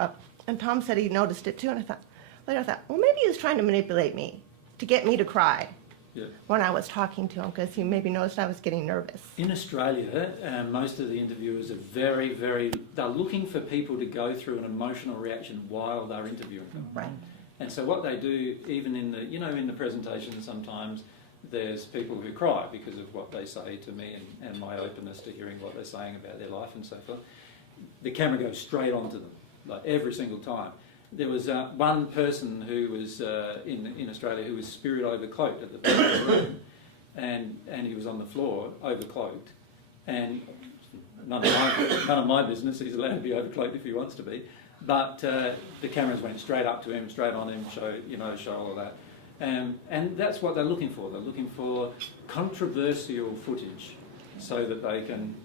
and Tom said he noticed it too, and I thought, later I thought, well, maybe he was trying to manipulate me to get me to cry Yeah. when I was talking to him, because he maybe noticed I was getting nervous. In Australia, most of the interviewers are they're looking for people to go through an emotional reaction while they're interviewing them. Right. And so what they do, even in the presentation, sometimes there's people who cry because of what they say to me and my openness to hearing what they're saying about their life and so forth. The camera goes straight onto them, like every single time. There was one person who was in Australia who was spirit overcloaked at the back of the room, and he was on the floor overcloaked, and none of my business. He's allowed to be overcloaked if he wants to be, but the cameras went straight up to him, straight on him, show all of that, and that's what they're looking for. They're looking for controversial footage so that they can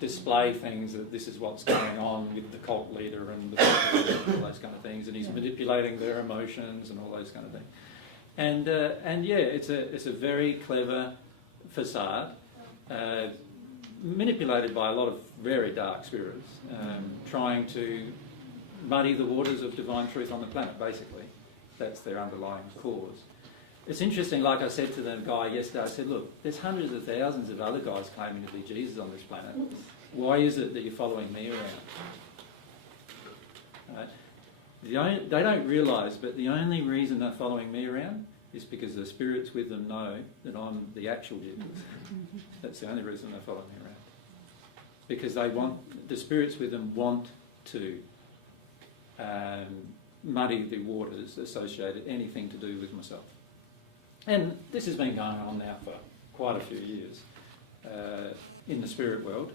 display things that this is what's going on with the cult leader and all those kind of things, and he's manipulating their emotions and all those kind of things. And yeah, it's a very clever facade, manipulated by a lot of very dark spirits, trying to muddy the waters of divine truth on the planet. Basically, that's their underlying cause. It's interesting, like I said to the guy yesterday, I said, look, there's hundreds of thousands of other guys claiming to be Jesus on this planet. Why is it that you're following me around? Right? They don't realise, but the only reason they're following me around is because the spirits with them know that I'm the actual Jesus. That's the only reason they're following me around. Because the spirits with them want to muddy the waters associated anything to do with myself. And this has been going on now for quite a few years in the spirit world,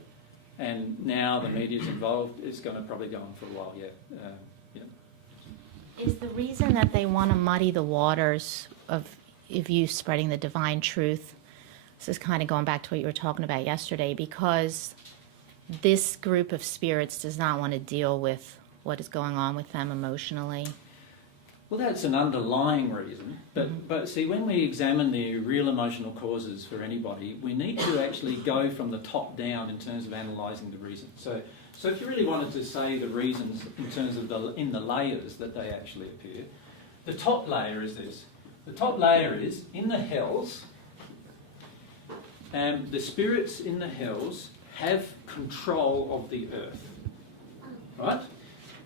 and now the media's involved. It's going to probably go on for a while yet. Is the reason that they want to muddy the waters of you spreading the divine truth, this is kind of going back to what you were talking about yesterday, because this group of spirits does not want to deal with what is going on with them emotionally? Well, that's an underlying reason, but see, when we examine the real emotional causes for anybody, we need to actually go from the top down in terms of analysing the reasons. So if you really wanted to say the reasons in terms of in the layers that they actually appear, the top layer is this. The top layer is, in the hells, the spirits in the hells have control of the earth, right?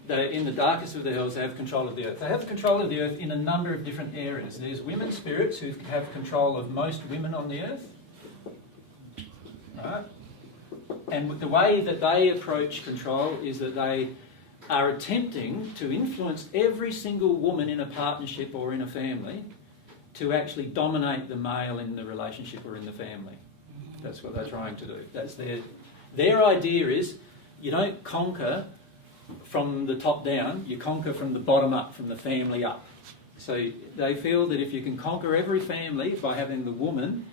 They're in the darkest of the hells, they have control of the earth. They have control of the earth in a number of different areas. There's women spirits who have control of most women on the earth, right? And the way that they approach control is that they are attempting to influence every single woman in a partnership or in a family to actually dominate the male in the relationship or in the family. That's what they're trying to do. That's their idea is you don't conquer from the top down, you conquer from the bottom up, from the family up. So they feel that if you can conquer every family by having the woman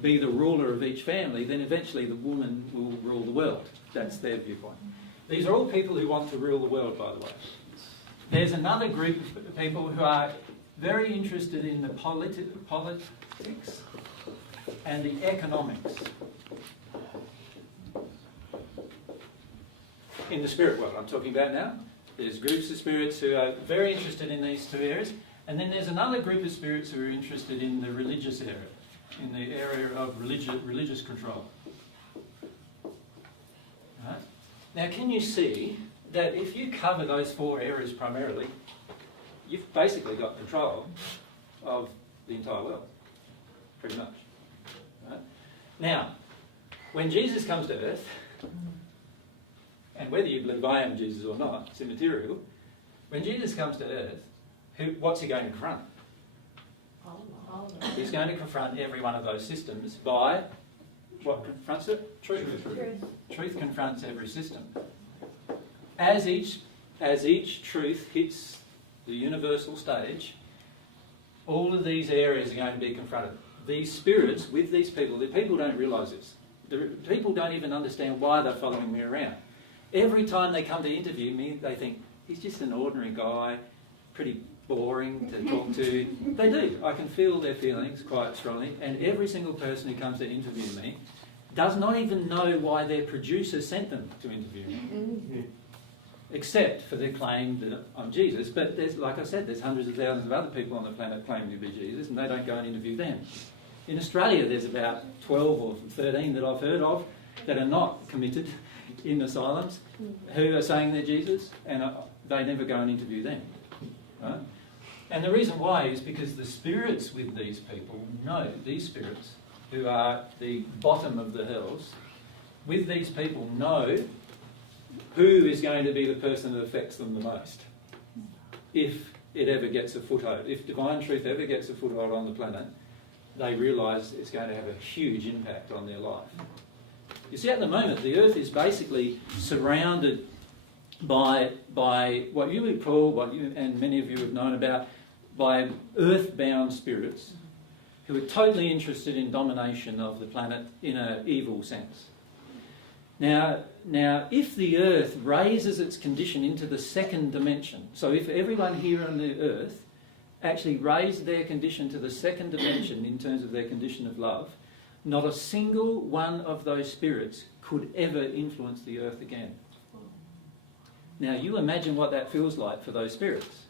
be the ruler of each family, then eventually the woman will rule the world. That's their viewpoint. These are all people who want to rule the world, by the way. There's another group of people who are very interested in the politics and the economics. In the spirit world I'm talking about now, there's groups of spirits who are very interested in these two areas, and then there's another group of spirits who are interested in the religious area, in the area of religious control. Right? Now, can you see that if you cover those four areas primarily, you've basically got control of the entire world, pretty much. Right? Now, when Jesus comes to earth, and whether you believe I am Jesus or not, it's immaterial. When Jesus comes to earth, what's he going to confront? He's going to confront every one of those systems by what confronts it? Truth. Truth confronts every system. As each truth hits the universal stage, all of these areas are going to be confronted. These spirits with these people, the people don't realise this. The people don't even understand why they're following me around. Every time they come to interview me, they think, he's just an ordinary guy, pretty boring to talk to. They do. I can feel their feelings quite strongly. And every single person who comes to interview me does not even know why their producer sent them to interview me. except for the claim that I'm Jesus. But there's, like I said, there's hundreds of thousands of other people on the planet claiming to be Jesus, and they don't go and interview them. In Australia, there's about 12 or 13 that I've heard of that are not committed in asylums who are saying they're Jesus, and they never go and interview them. Right? And the reason why is because the spirits with these people know, these spirits who are the bottom of the hells, with these people know who is going to be the person that affects them the most if it ever gets a foothold. If divine truth ever gets a foothold on the planet, they realise it's going to have a huge impact on their life. You see, at the moment, the earth is basically surrounded by what you would call, what you and many of you have known about, by earthbound spirits who are totally interested in domination of the planet in an evil sense. Now, if the earth raises its condition into the second dimension, so if everyone here on the earth actually raised their condition to the second dimension in terms of their condition of love, not a single one of those spirits could ever influence the earth again. Now, you imagine what that feels like for those spirits.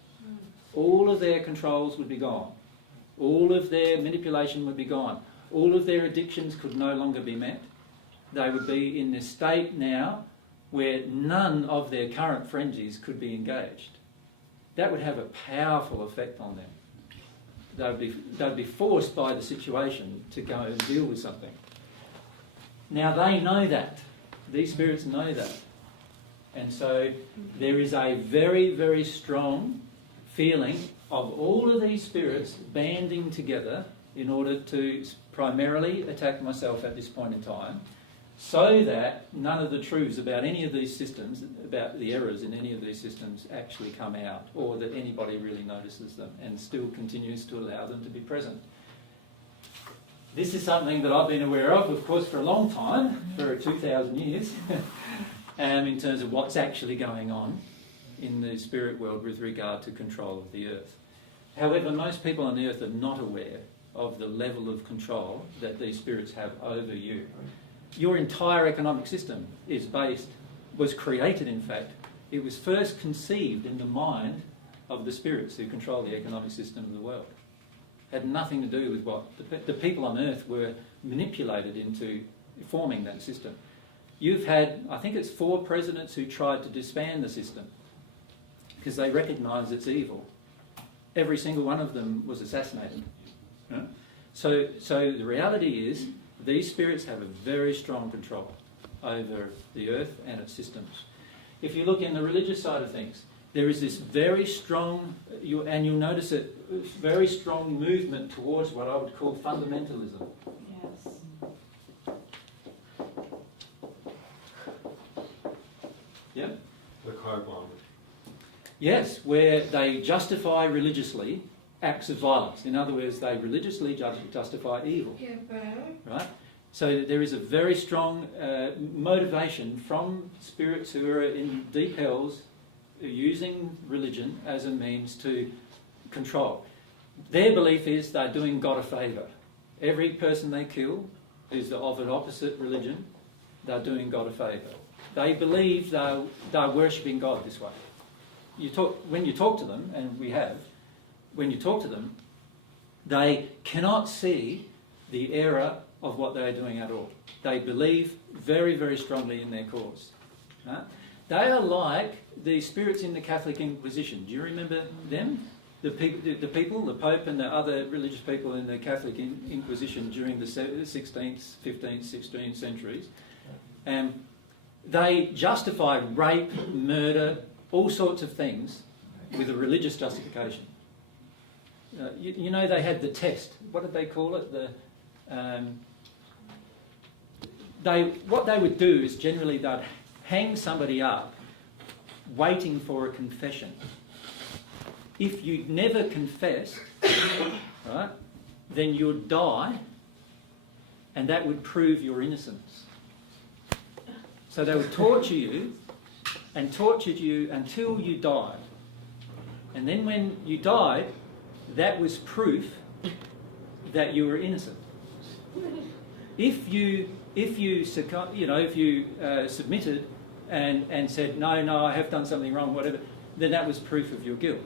All of their controls would be gone. All of their manipulation would be gone. All of their addictions could no longer be met. They would be in this state now where none of their current frenzies could be engaged. That would have a powerful effect on them. They'd be forced by the situation to go and deal with something. Now they know that. These spirits know that. And so there is a very, very strong feeling of all of these spirits banding together in order to primarily attack myself at this point in time, so that none of the truths about any of these systems, about the errors in any of these systems, actually come out, or that anybody really notices them and still continues to allow them to be present. This is something that I've been aware of course, for a long time, for 2,000 years, in terms of what's actually going on in the spirit world with regard to control of the earth. However, most people on the earth are not aware of the level of control that these spirits have over you. Your entire economic system was created, in fact. It was first conceived in the mind of the spirits who control the economic system of the world. It had nothing to do with what the people on earth were manipulated into forming that system. You've had, I think it's 4 presidents who tried to disband the system because they recognised its evil. Every single one of them was assassinated. Right? So the reality is these spirits have a very strong control over the earth and its systems. If you look in the religious side of things, there is this very strong, and you'll notice it, very strong movement towards what I would call fundamentalism. Yes. Yeah? The car bomb. Yes, where they justify religiously acts of violence. In other words, they religiously justify evil. Right? So there is a very strong motivation from spirits who are in deep hells using religion as a means to control. Their belief is they're doing God a favour. Every person they kill who's of an opposite religion, they're doing God a favour. They believe they're worshipping God this way. When you talk to them, and we have, when you talk to them, they cannot see the error of what they are doing at all. They believe very, very strongly in their cause. Right? They are like the spirits in the Catholic Inquisition. Do you remember them? The people, the Pope and the other religious people in the Catholic Inquisition during the 16th, 15th, 16th centuries. They justified rape, murder, all sorts of things with a religious justification. You know, they had the test. What did they call it? What they would do is generally they'd hang somebody up waiting for a confession. If you never confessed, right, then you'd die, and that would prove your innocence. So they would torture you and tortured you until you died. And then when you died, that was proof that you were innocent. If you submitted and said, no, I have done something wrong, whatever, then that was proof of your guilt.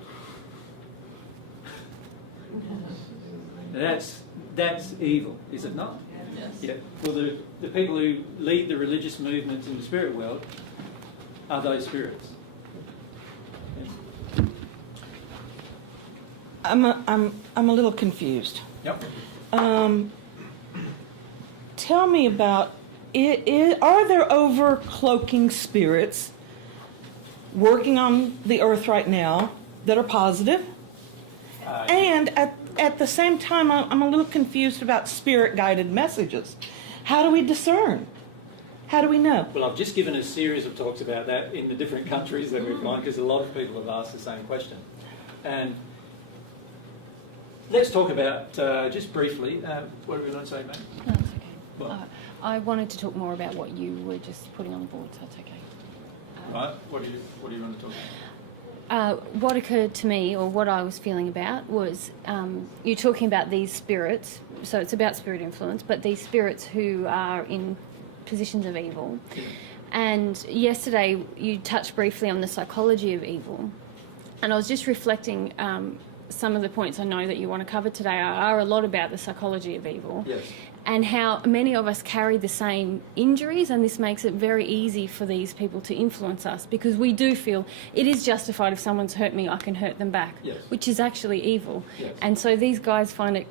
That's evil, is it not? Yes. Yeah. Well, the people who lead the religious movements in the spirit world are those spirits. Yeah. I'm a little confused. Yep. Tell me about, are there overcloaking spirits working on the earth right now that are positive? And at the same time, I'm a little confused about spirit-guided messages. How do we discern? How do we know? Well, I've just given a series of talks about that in the different countries that we've gone, because a lot of people have asked the same question. And let's talk about, just briefly, what are we going to say, mate? No, it's okay. Well, I wanted to talk more about what you were just putting on the board, so it's okay. right, what do you want to talk about? What occurred to me, or what I was feeling about, was you're talking about these spirits, so it's about spirit influence, but these spirits who are in positions of evil. And yesterday you touched briefly on the psychology of evil, and I was just reflecting some of the points I know that you want to cover today are a lot about the psychology of evil. Yes. And how many of us carry the same injuries, and this makes it very easy for these people to influence us, because we do feel it is justified if someone's hurt me, I can hurt them back, yes. which is actually evil. Yes. And so these guys find it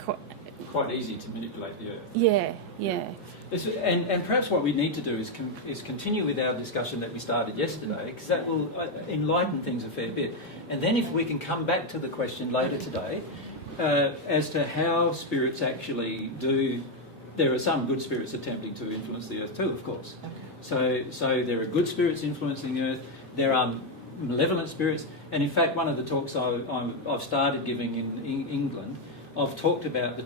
quite easy to manipulate the earth. Yeah, yeah. And perhaps what we need to do is continue with our discussion that we started yesterday, because that will enlighten things a fair bit. And then if we can come back to the question later today as to how spirits actually do. There are some good spirits attempting to influence the earth too, of course. Okay. So there are good spirits influencing the earth. There are malevolent spirits. And in fact, one of the talks I've started giving in England, I've talked about the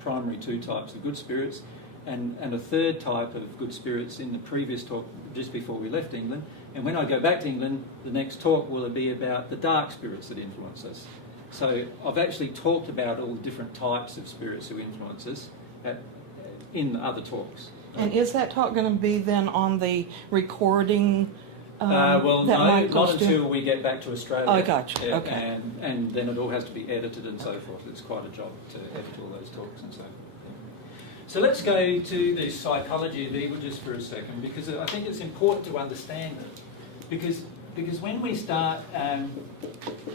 primary two types of good spirits, and a third type of good spirits in the previous talk just before we left England. And when I go back to England, the next talk will be about the dark spirits that influence us. So I've actually talked about all the different types of spirits who influence us in other talks. And is that talk going to be then on the recording? Well, that no, Michael's not until we get back to Australia. Oh, gotcha. Yeah, Okay. And then it all has to be edited and so forth. It's quite a job to edit all those talks and so forth. So let's go to the psychology of evil just for a second, because I think it's important to understand it. Because when we start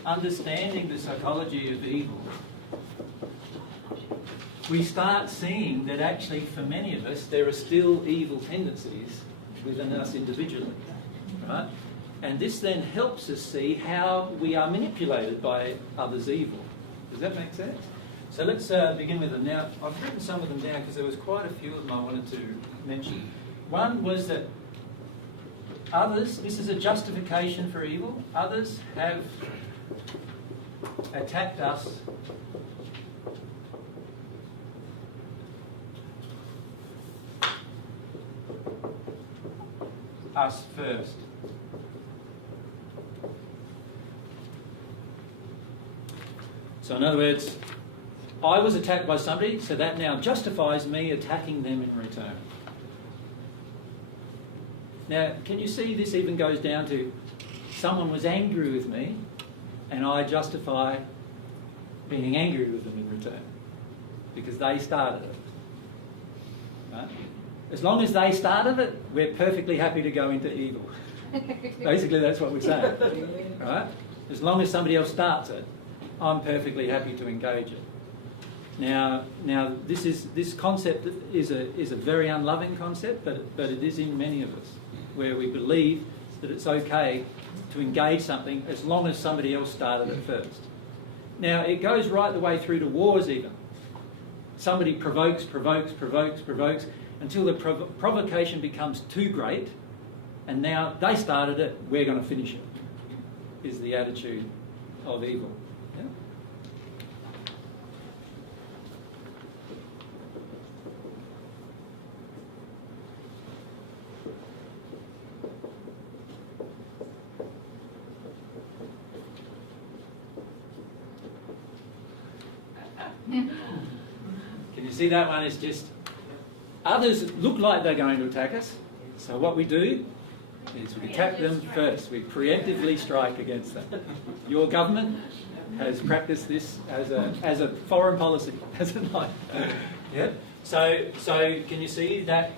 understanding the psychology of evil, we start seeing that actually for many of us there are still evil tendencies within us individually, right? And this then helps us see how we are manipulated by others' evil. Does that make sense? So let's begin with them. Now, I've written some of them down because there was quite a few of them I wanted to mention. One was that others, this is a justification for evil, others have attacked us first. So in other words, I was attacked by somebody, so that now justifies me attacking them in return. Now, can you see this even goes down to someone was angry with me and I justify being angry with them in return because they started it. Right? As long as they started it, we're perfectly happy to go into evil. Basically, that's what we're saying. Right? As long as somebody else starts it, I'm perfectly happy to engage it. Now, this concept is a very unloving concept, but it is in many of us, where we believe that it's okay to engage something as long as somebody else started it first. Now, it goes right the way through to wars even. Somebody provokes until the provocation becomes too great, and now they started it, we're going to finish it, is the attitude of evil. Yeah? Can you see that one is just, others look like they're going to attack us, so what we do is we attack them first. We preemptively strike against them. Your government has practiced this as a foreign policy, has it not? Yeah. So can you see that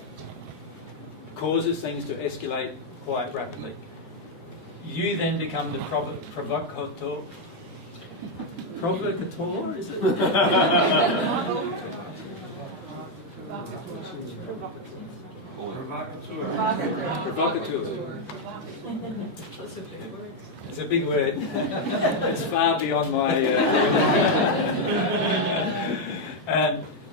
causes things to escalate quite rapidly? You then become the provocateur. Provocateur, is it? Provocateur. It's a big word. It's far beyond my...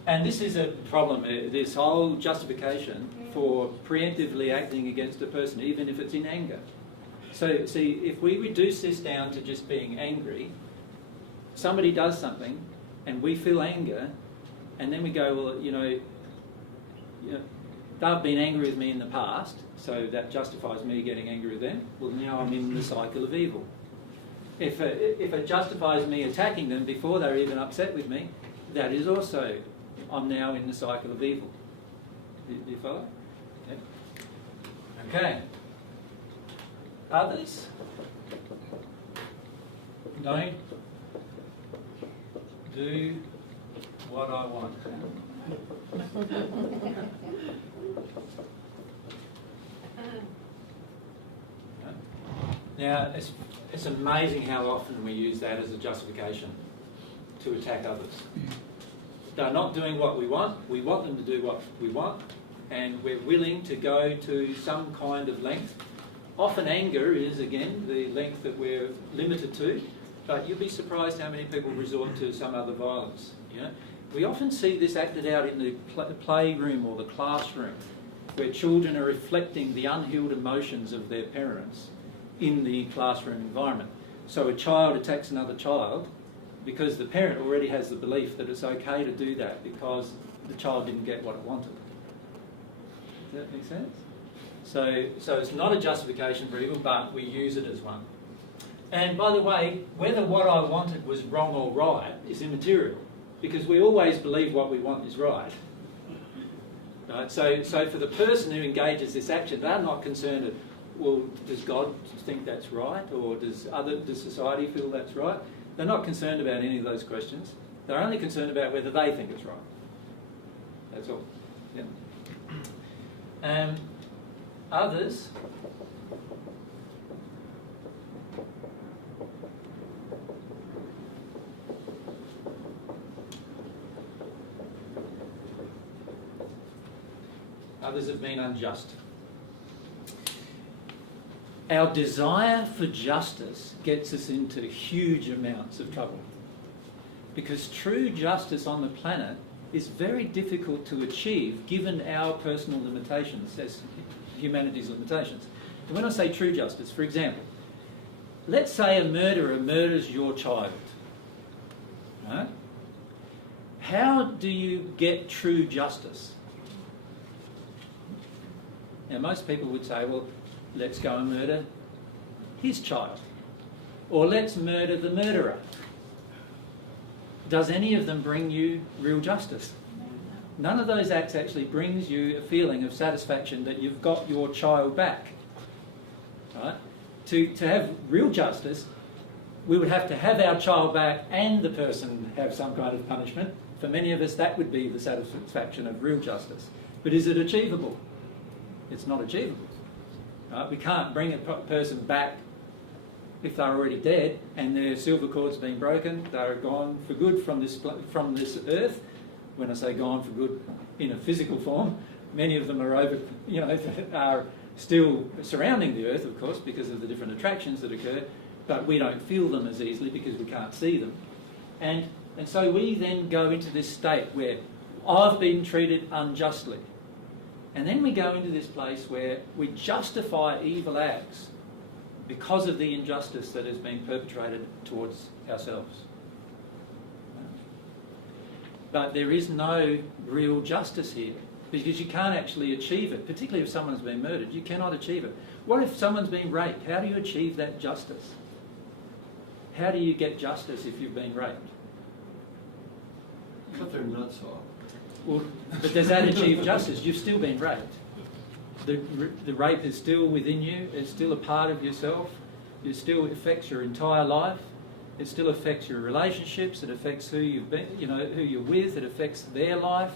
and this is a problem, this whole justification for preemptively acting against a person, even if it's in anger. So, see, if we reduce this down to just being angry, somebody does something, and we feel anger, and then we go, well, you know, they've been angry with me in the past, so that justifies me getting angry with them. Well, now I'm in the cycle of evil. If it justifies me attacking them before they're even upset with me, that is also, I'm now in the cycle of evil. Do you follow? Yeah. Okay. Others? Don't do what I want. Now, it's amazing how often we use that as a justification to attack others. They're not doing what we want them to do what we want, and we're willing to go to some kind of length. Often anger is, again, the length that we're limited to, but you'll be surprised how many people resort to some other violence. You know? We often see this acted out in the playroom or the classroom, where children are reflecting the unhealed emotions of their parents in the classroom environment. So a child attacks another child because the parent already has the belief that it's okay to do that because the child didn't get what it wanted. Does that make sense? So it's not a justification for evil, but we use it as one. And by the way, whether what I wanted was wrong or right is immaterial, because we always believe what we want is right. Right? So for the person who engages this action, they're not concerned at, well, does God think that's right, or does society feel that's right? They're not concerned about any of those questions. They're only concerned about whether they think it's right. That's all. Yeah. Others. Others have been unjust. Our desire for justice gets us into huge amounts of trouble, because true justice on the planet is very difficult to achieve given our personal limitations as humanity's limitations. And when I say true justice, for example, let's say a murderer murders your child. Right? How do you get true justice? Now, most people would say, well, let's go and murder his child. Or let's murder the murderer. Does any of them bring you real justice? None of those acts actually brings you a feeling of satisfaction that you've got your child back. Right? To have real justice, we would have to have our child back and the person have some kind of punishment. For many of us, that would be the satisfaction of real justice. But is it achievable? It's not achievable. Right? We can't bring a person back if they're already dead and their silver cord's been broken, they're gone for good from this earth. When I say gone for good in a physical form, many of them are are still surrounding the earth, of course, because of the different attractions that occur, but we don't feel them as easily because we can't see them. And so we then go into this state where I've been treated unjustly. And then we go into this place where we justify evil acts because of the injustice that has been perpetrated towards ourselves. But there is no real justice here, because you can't actually achieve it, particularly if someone's been murdered. You cannot achieve it. What if someone's been raped? How do you achieve that justice? How do you get justice if you've been raped? Cut their nuts off. Well, but does that achieve justice? You've still been raped. The rape is still within you. It's still a part of yourself. It still affects your entire life. It still affects your relationships. It affects who you've been, who you're with. It affects their life.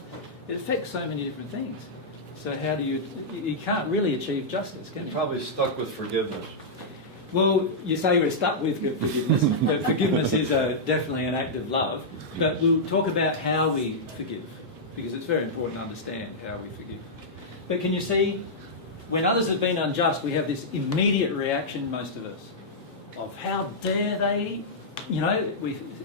It affects so many different things. So how do you can't really achieve justice, can you? You're probably stuck with forgiveness. Well, you say we're stuck with forgiveness, but forgiveness is definitely an act of love. But we'll talk about how we forgive, because it's very important to understand how we forgive. But can you see, when others have been unjust, we have this immediate reaction, most of us, of how dare they,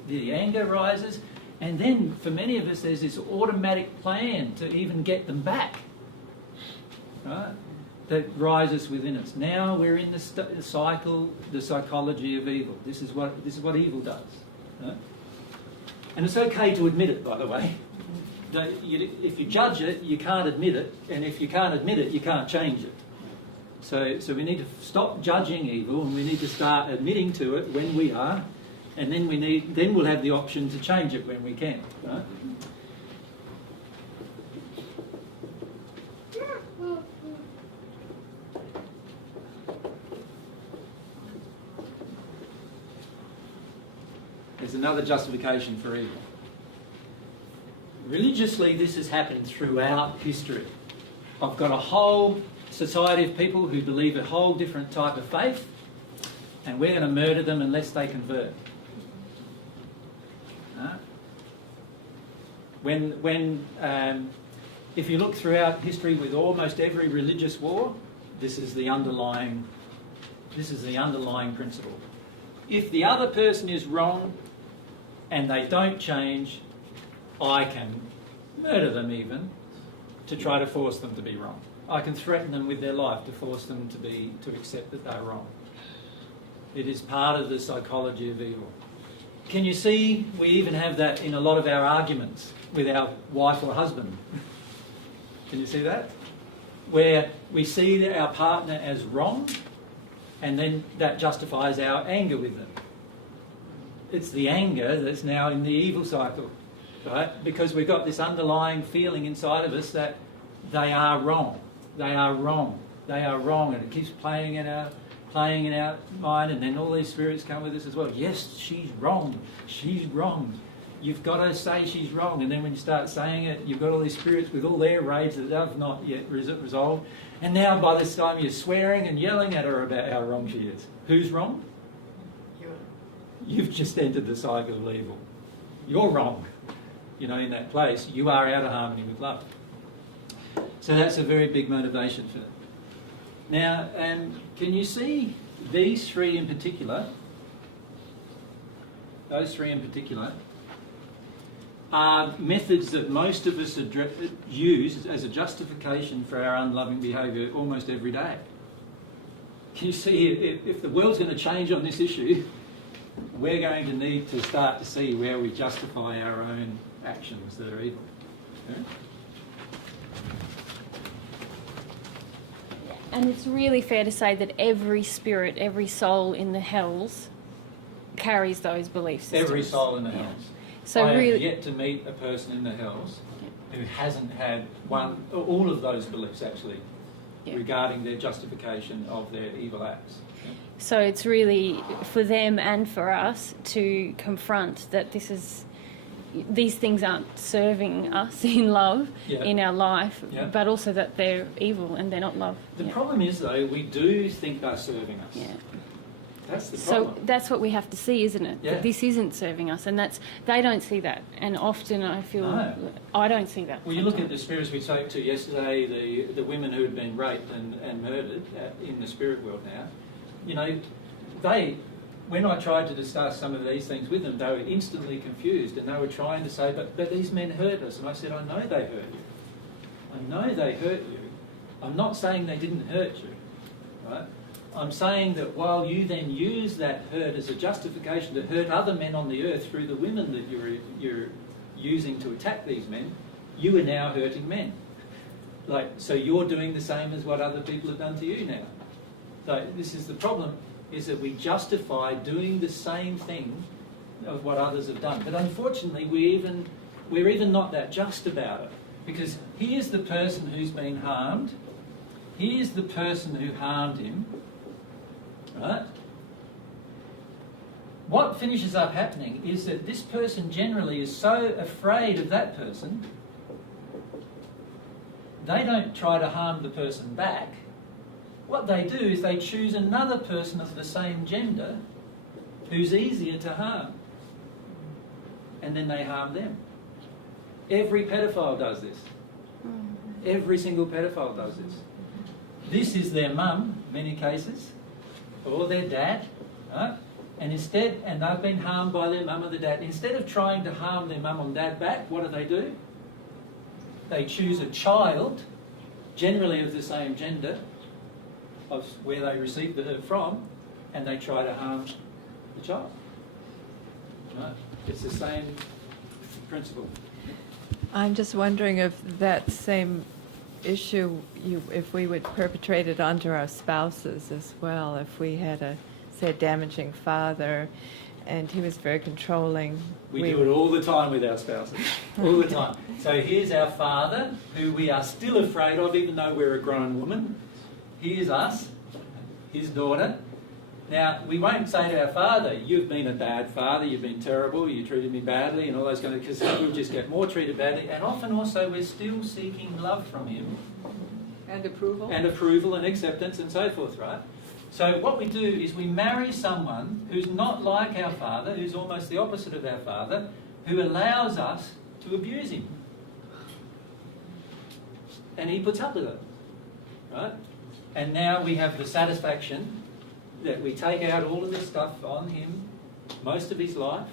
the anger rises, and then for many of us there's this automatic plan to even get them back, right? That rises within us. Now we're in the cycle, the psychology of evil. This is what evil does, right? And it's okay to admit it, by the way. If you judge it, you can't admit it, and if you can't admit it, you can't change it. So we need to stop judging evil, and we need to start admitting to it when we are, and then we'll have the option to change it when we can, right? There's another justification for evil. Religiously, this has happened throughout history. I've got a whole society of people who believe a whole different type of faith, and we're going to murder them unless they convert. If you look throughout history with almost every religious war, this is the underlying principle. If the other person is wrong and they don't change, I can murder them even to try to force them to be wrong. I can threaten them with their life to force them to accept that they're wrong. It is part of the psychology of evil. Can you see we even have that in a lot of our arguments with our wife or husband? Can you see that? Where we see our partner as wrong, and then that justifies our anger with them. It's the anger that's now in the evil cycle, right? Because we've got this underlying feeling inside of us that they are wrong. They are wrong. They are wrong, and it keeps playing in our mind, and then all these spirits come with us as well. Yes, she's wrong. She's wrong. You've got to say she's wrong, and then when you start saying it, you've got all these spirits with all their rage that they've not yet resolved, and now by this time you're swearing and yelling at her about how wrong she is. Who's wrong? You've just entered the cycle of evil. You're wrong. In that place, you are out of harmony with love. So that's a very big motivation for it. Now, can you see these three in particular? Those three in particular are methods that most of us use as a justification for our unloving behaviour almost every day. Can you see if the world's going to change on this issue, we're going to need to start to see where we justify our own actions that are evil. Okay? And it's really fair to say that every spirit, every soul in the hells carries those belief systems. Every soul in the hells. So I really, have yet to meet a person in the hells who hasn't had all of those beliefs actually regarding their justification of their evil acts. so it's really for them and for us to confront that these things aren't serving us in love in our life, but also that they're evil and they're not love. The problem is, though, we do think they're serving us. Yeah. That's the problem. So that's what we have to see, isn't it? Yeah. That this isn't serving us, and they don't see that. And often I feel I don't see that. Well, you look at the spirits we spoke to yesterday, the women who had been raped and murdered in the spirit world now. When I tried to discuss some of these things with them, they were instantly confused, and they were trying to say, but these men hurt us. And I said, I know they hurt you. I know they hurt you. I'm not saying they didn't hurt you, right? I'm saying that while you then use that hurt as a justification to hurt other men on the earth through the women that you're using to attack these men, you are now hurting men. So you're doing the same as what other people have done to you now. So this is the problem, is that we justify doing the same thing of what others have done. But unfortunately, we're even not that just about it. Because here's the person who's been harmed, Here's the person who harmed him, right? What finishes up happening is that this person generally is so afraid of that person, they don't try to harm the person back. What they do is they choose another person of the same gender who's easier to harm, and then they harm them. Every pedophile does this. Every single pedophile does this. This is their mum, in many cases, or their dad, right? And they've been harmed by their mum or their dad. Instead of trying to harm their mum or dad back, what do? They choose a child, generally of the same gender, of where they received her from, and they try to harm the child. Right? It's the same principle. I'm just wondering if that same issue, if we would perpetrate it onto our spouses as well, if we had a damaging father and he was very controlling. We do it all the time with our spouses, all the time. So here's our father, who we are still afraid of, even though we're a grown woman. Here's us, his daughter. Now, we won't say to our father, you've been a bad father, you've been terrible, you treated me badly, and all those kind of, because we'll just get more treated badly. And often also we're still seeking love from him. And approval. And approval and acceptance and so forth, right? So what we do is we marry someone who's not like our father, who's almost the opposite of our father, who allows us to abuse him. And he puts up with it, right? And now we have the satisfaction that we take out all of this stuff on him most of his life,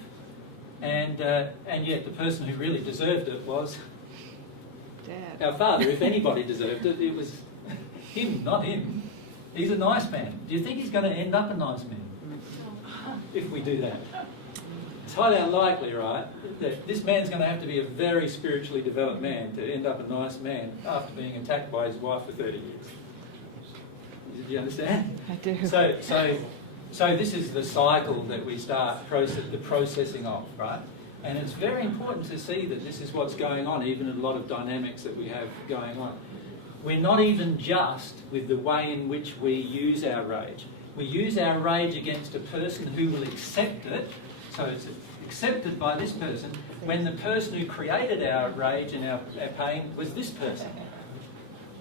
and yet the person who really deserved it was Dad. Our father. If anybody deserved it, it was him, not him. He's a nice man. Do you think he's going to end up a nice man if we do that? It's highly unlikely, right, that this man's going to have to be a very spiritually developed man to end up a nice man after being attacked by his wife for 30 years. Do you understand? I do. So this is the cycle that we start the processing of, right? And it's very important to see that this is what's going on, even in a lot of dynamics that we have going on. We're not even just with the way in which we use our rage. We use our rage against a person who will accept it, so it's accepted by this person, when the person who created our rage and our pain was this person.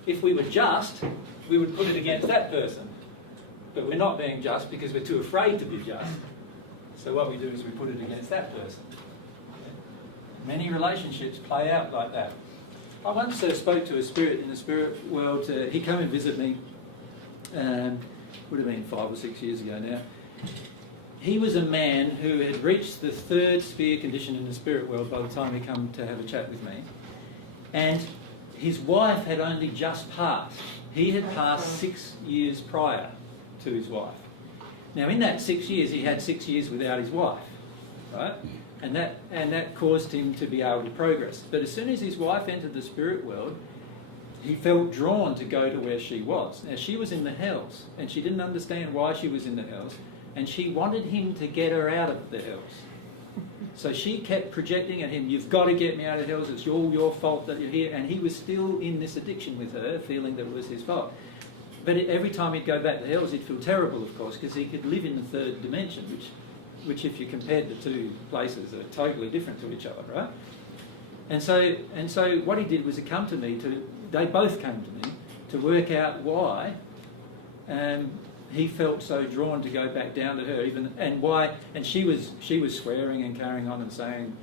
If we were just, we would put it against that person. But we're not being just because we're too afraid to be just. So what we do is we put it against that person. Many relationships play out like that. I once spoke to a spirit in the spirit world. He came and visited me, would have been 5 or 6 years ago now. He was a man who had reached the 3rd sphere condition in the spirit world by the time he came to have a chat with me. And his wife had only just passed. He had passed 6 years prior to his wife. Now in that 6 years, he had 6 years without his wife, right? And that caused him to be able to progress. But as soon as his wife entered the spirit world, he felt drawn to go to where she was. Now she was in the hells, and she didn't understand why she was in the hells, and she wanted him to get her out of the hells. So she kept projecting at him, you've got to get me out of the hells, it's all your fault that you're here. And he was still in this addiction with her, feeling that it was his fault. But every time he'd go back to the hells, he'd feel terrible, of course, because he could live in the 3rd dimension, which if you compared the two places are totally different to each other, right? And so what he did was they both came to me to work out why he felt so drawn to go back down to her, and she was swearing and carrying on and saying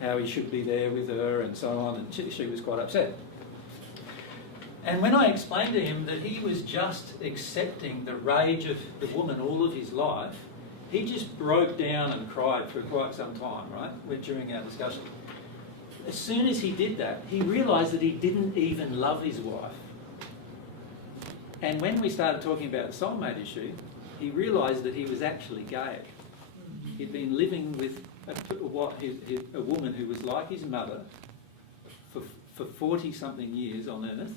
how he should be there with her and so on, and she was quite upset. And when I explained to him that he was just accepting the rage of the woman all of his life, he just broke down and cried for quite some time, right, during our discussion. As soon as he did that, he realised that he didn't even love his wife. And when we started talking about the soulmate issue, he realised that he was actually gay. He'd been living with a woman who was like his mother for 40-something years on earth.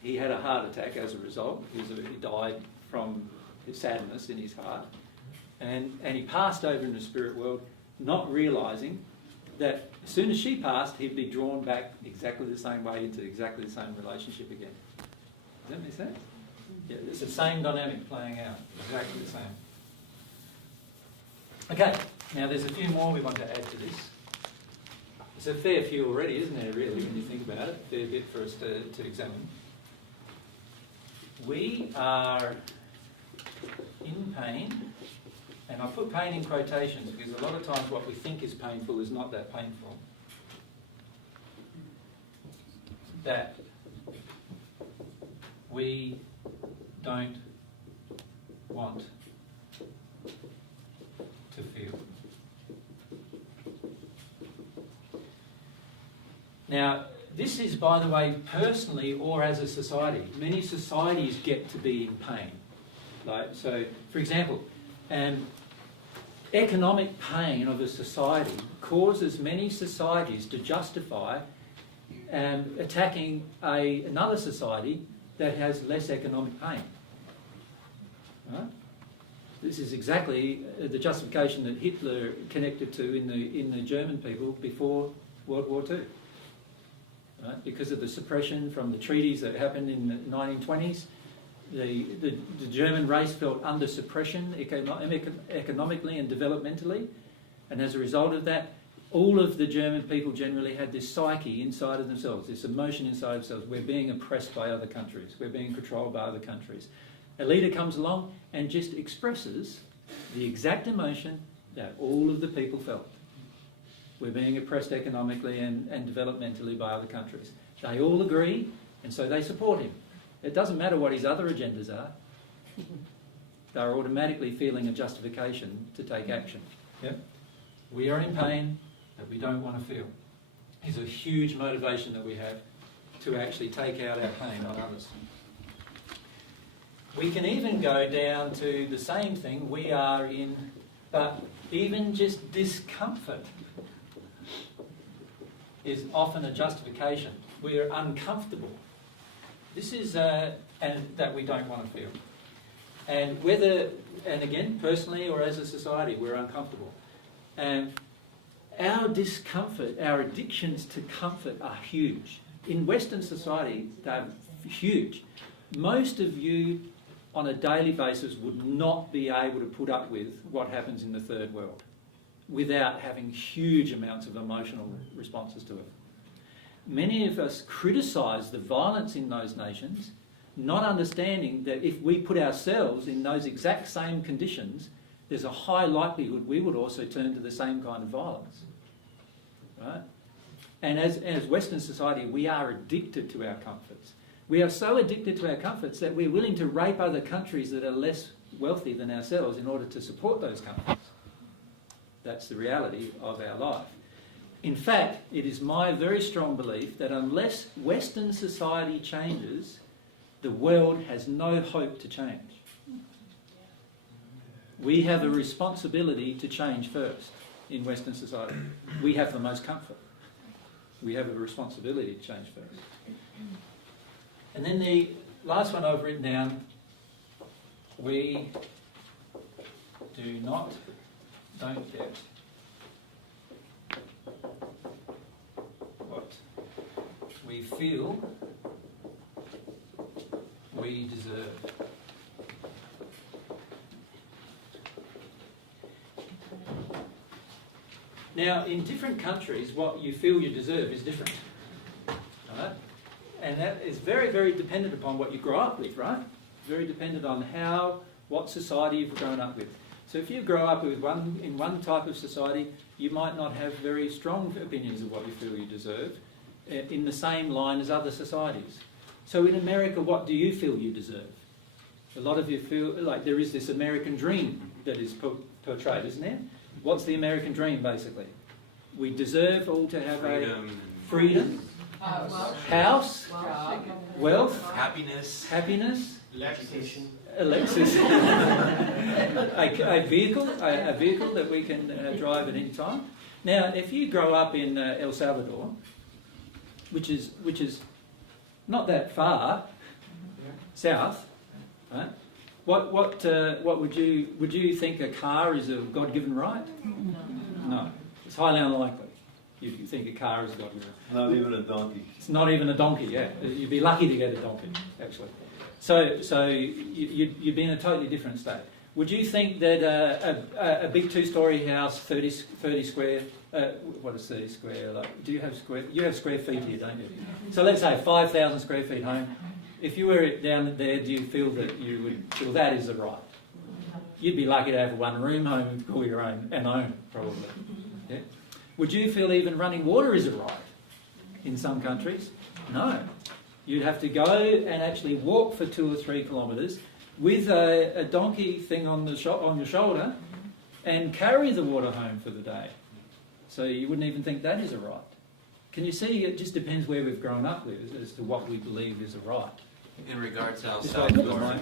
He had a heart attack as a result. He died from sadness in his heart. And he passed over in the spirit world, not realising that as soon as she passed, he'd be drawn back exactly the same way into exactly the same relationship again. that make sense? Yeah, it's the same dynamic playing out, exactly the same. Okay, now there's a few more we want to add to this. It's a fair few already, isn't there, really, when you think about it? A fair bit for us to examine. We are in pain, and I put pain in quotations because a lot of times what we think is painful is not that painful. That we don't want to feel. Now, this is, by the way, personally or as a society. Many societies get to be in pain. Like, so, for example, economic pain of a society causes many societies to justify attacking another society that has less economic pain. Right? This is exactly the justification that Hitler connected to in the German people before World War II. Right? Because of the suppression from the treaties that happened in the 1920s, the German race felt under suppression economically and developmentally, and as a result of that, all of the German people generally had this psyche inside of themselves, this emotion inside of themselves. We're being oppressed by other countries. We're being controlled by other countries. A leader comes along and just expresses the exact emotion that all of the people felt. We're being oppressed economically and developmentally by other countries. They all agree, and so they support him. It doesn't matter what his other agendas are. They're automatically feeling a justification to take action. Yep. We are in pain that we don't want to feel. It's a huge motivation that we have to actually take out our pain on others. We can even go down to the same thing we are in, but even just discomfort is often a justification. We are uncomfortable. This is and that we don't want to feel. And whether, and again, personally or as a society, we're uncomfortable. And our discomfort, our addictions to comfort are huge. In Western society, they're huge. Most of you on a daily basis would not be able to put up with what happens in the third world without having huge amounts of emotional responses to it. Many of us criticise the violence in those nations, not understanding that if we put ourselves in those exact same conditions, there's a high likelihood we would also turn to the same kind of violence. Right? And as Western society, we are addicted to our comforts. We are so addicted to our comforts that we're willing to rape other countries that are less wealthy than ourselves in order to support those comforts. That's the reality of our life. In fact, it is my very strong belief that unless Western society changes, the world has no hope to change. We have a responsibility to change first in Western society. We have the most comfort. We have a responsibility to change first. And then the last one I've written down, we don't get what we feel we deserve. Now, in different countries, what you feel you deserve is different. Right? And that is very, very dependent upon what you grow up with, right? Very dependent on what society you've grown up with. So if you grow up in one type of society, you might not have very strong opinions of what you feel you deserve in the same line as other societies. So in America, what do you feel you deserve? A lot of you feel like there is this American dream that is portrayed, isn't there? What's the American dream, basically? We deserve all to have freedom, house, wealth, happiness, Education. a vehicle that we can drive at any time. Now, if you grow up in El Salvador, which is not that far south, right? What would you think a car is a God-given right? No, it's highly unlikely. You think a car is a God-given right. Not even a donkey. It's not even a donkey. Yeah, you'd be lucky to get a donkey, actually. So you'd be in a totally different state. Would you think that a big two-storey house, 30 square, what is 30 square? Like, do you have square? You have square feet here, don't you? So let's say 5,000 square feet home. If you were down there, do you feel that you would feel that is a right? You'd be lucky to have a one-room home and call your own and own, probably. Yeah. Would you feel even running water is a right in some countries? No. You'd have to go and actually walk for 2 or 3 kilometres with a donkey thing on your shoulder and carry the water home for the day. So you wouldn't even think that is a right. Can you see? It just depends where we've grown up with as to what we believe is a right. In regard to El Salvador,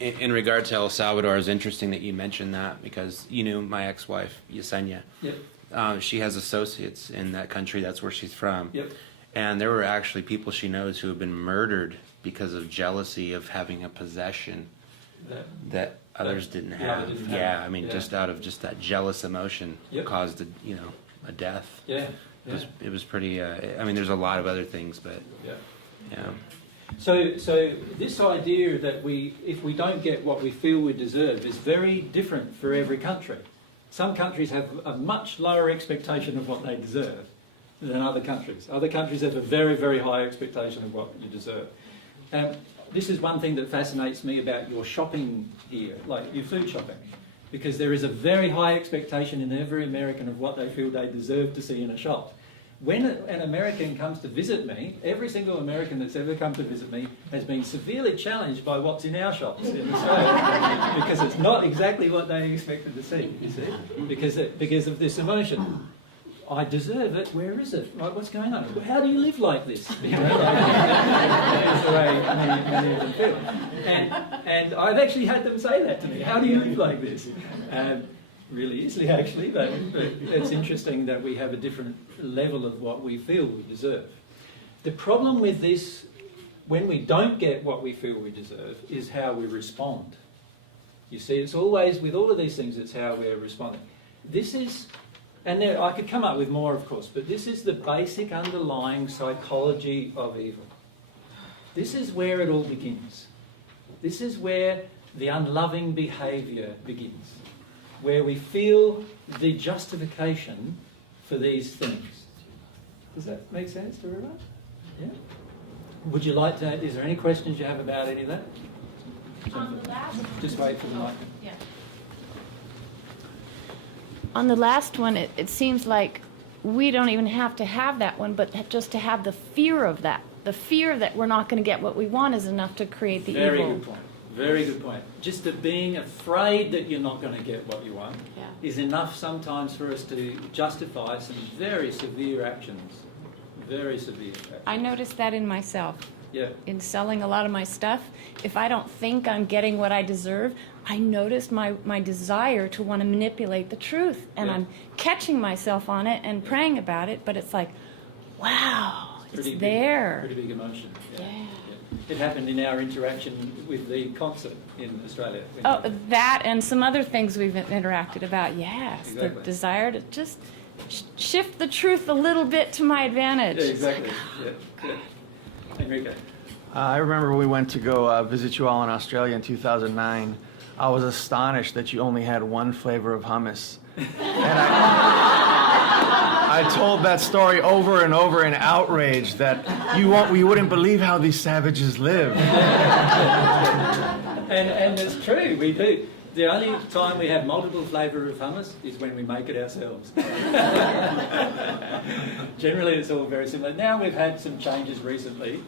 in regard to El Salvador, it's interesting that you mentioned that because you knew my ex-wife Yesenia. Yep. She has associates in that country. That's where she's from. Yep. And there were actually people she knows who have been murdered because of jealousy of having a possession that others didn't have. I mean, just out of just that jealous emotion caused a death. Yeah. It was pretty. I mean, there's a lot of other things, but yeah. So this idea that if we don't get what we feel we deserve is very different for every country. Some countries have a much lower expectation of what they deserve than other countries. Other countries have a very, very high expectation of what you deserve. This is one thing that fascinates me about your shopping here, like your food shopping, because there is a very high expectation in every American of what they feel they deserve to see in a shop. When an American comes to visit me, every single American that's ever come to visit me has been severely challenged by what's in our shops in Australia because it's not exactly what they expected to see, you see, because of this emotion. I deserve it, where is it? Like, what's going on? How do you live like this? You know, that's the way many of them feel. And I've actually had them say that to me. How do you live like this? Really easily, actually, but it's interesting that we have a different level of what we feel we deserve. The problem with this, when we don't get what we feel we deserve, is how we respond. You see, it's always, with all of these things, it's how we're responding. This is, and there, I could come up with more, of course, but this is the basic underlying psychology of evil. This is where it all begins. This is where the unloving behaviour begins, where we feel the justification for these things. Does that make sense to everyone? Yeah? Would you like to, is there any questions you have about any of that? Just wait for the mic. Yeah. On the last one, it seems like we don't even have to have that one, but just to have the fear of that. The fear that we're not going to get what we want is enough to create the evil. Very good point. Very good point. Just the being afraid that you're not going to get what you want is enough sometimes for us to justify some very severe actions. Very severe actions. I noticed that in myself. Yeah. In selling a lot of my stuff, if I don't think I'm getting what I deserve, I notice my desire to want to manipulate the truth. And I'm catching myself on it and praying about it, but it's like, wow, it's there. Pretty big emotion. Yeah. It happened in our interaction with the concert in Australia. Oh, that and some other things we've interacted about, yes. Exactly. The desire to just shift the truth a little bit to my advantage. Yeah, exactly. Yeah. Enrique. I remember when we went to go visit you all in Australia in 2009. I was astonished that you only had one flavor of hummus. And I told that story over and over in outrage that you wouldn't believe how these savages live. And it's true, we do. The only time we have multiple flavour of hummus is when we make it ourselves. Generally, it's all very similar. Now we've had some changes recently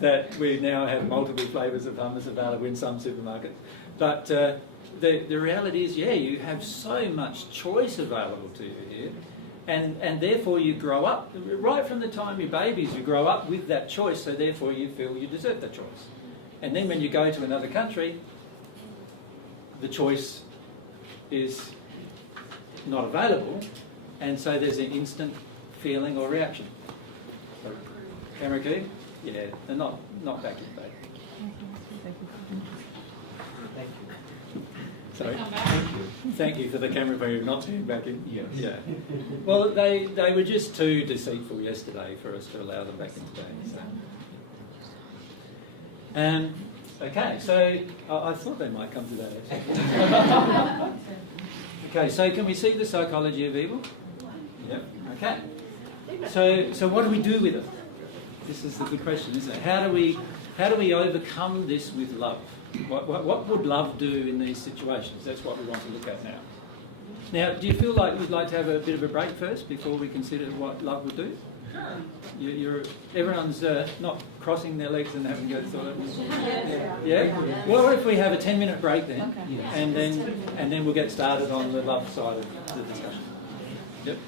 that we now have multiple flavours of hummus available in some supermarkets. But the reality is, you have so much choice available to you here. And therefore you grow up, right from the time you're babies, you grow up with that choice, so therefore you feel you deserve that choice. And then when you go to another country, the choice is not available, and so there's an instant feeling or reaction. So, camera key? Yeah, they're not back in back. Thank you. Sorry. Thank you for the camera for not turning back in. Yes. Yeah. Well, they were just too deceitful yesterday for us to allow them back in today. So. Okay, so I thought they might come to that actually. Okay, so can we see the psychology of evil? Yep. Okay. So what do we do with it? This is the good question, isn't it? How do we overcome this with love? What would love do in these situations? That's what we want to look at now. Now, do you feel like we'd like to have a bit of a break first before we consider what love would do? Sure. Everyone's not crossing their legs and having to go to the toilet. Yeah. Well, what if we have a 10-minute break then, and then we'll get started on the love side of the discussion. Yep.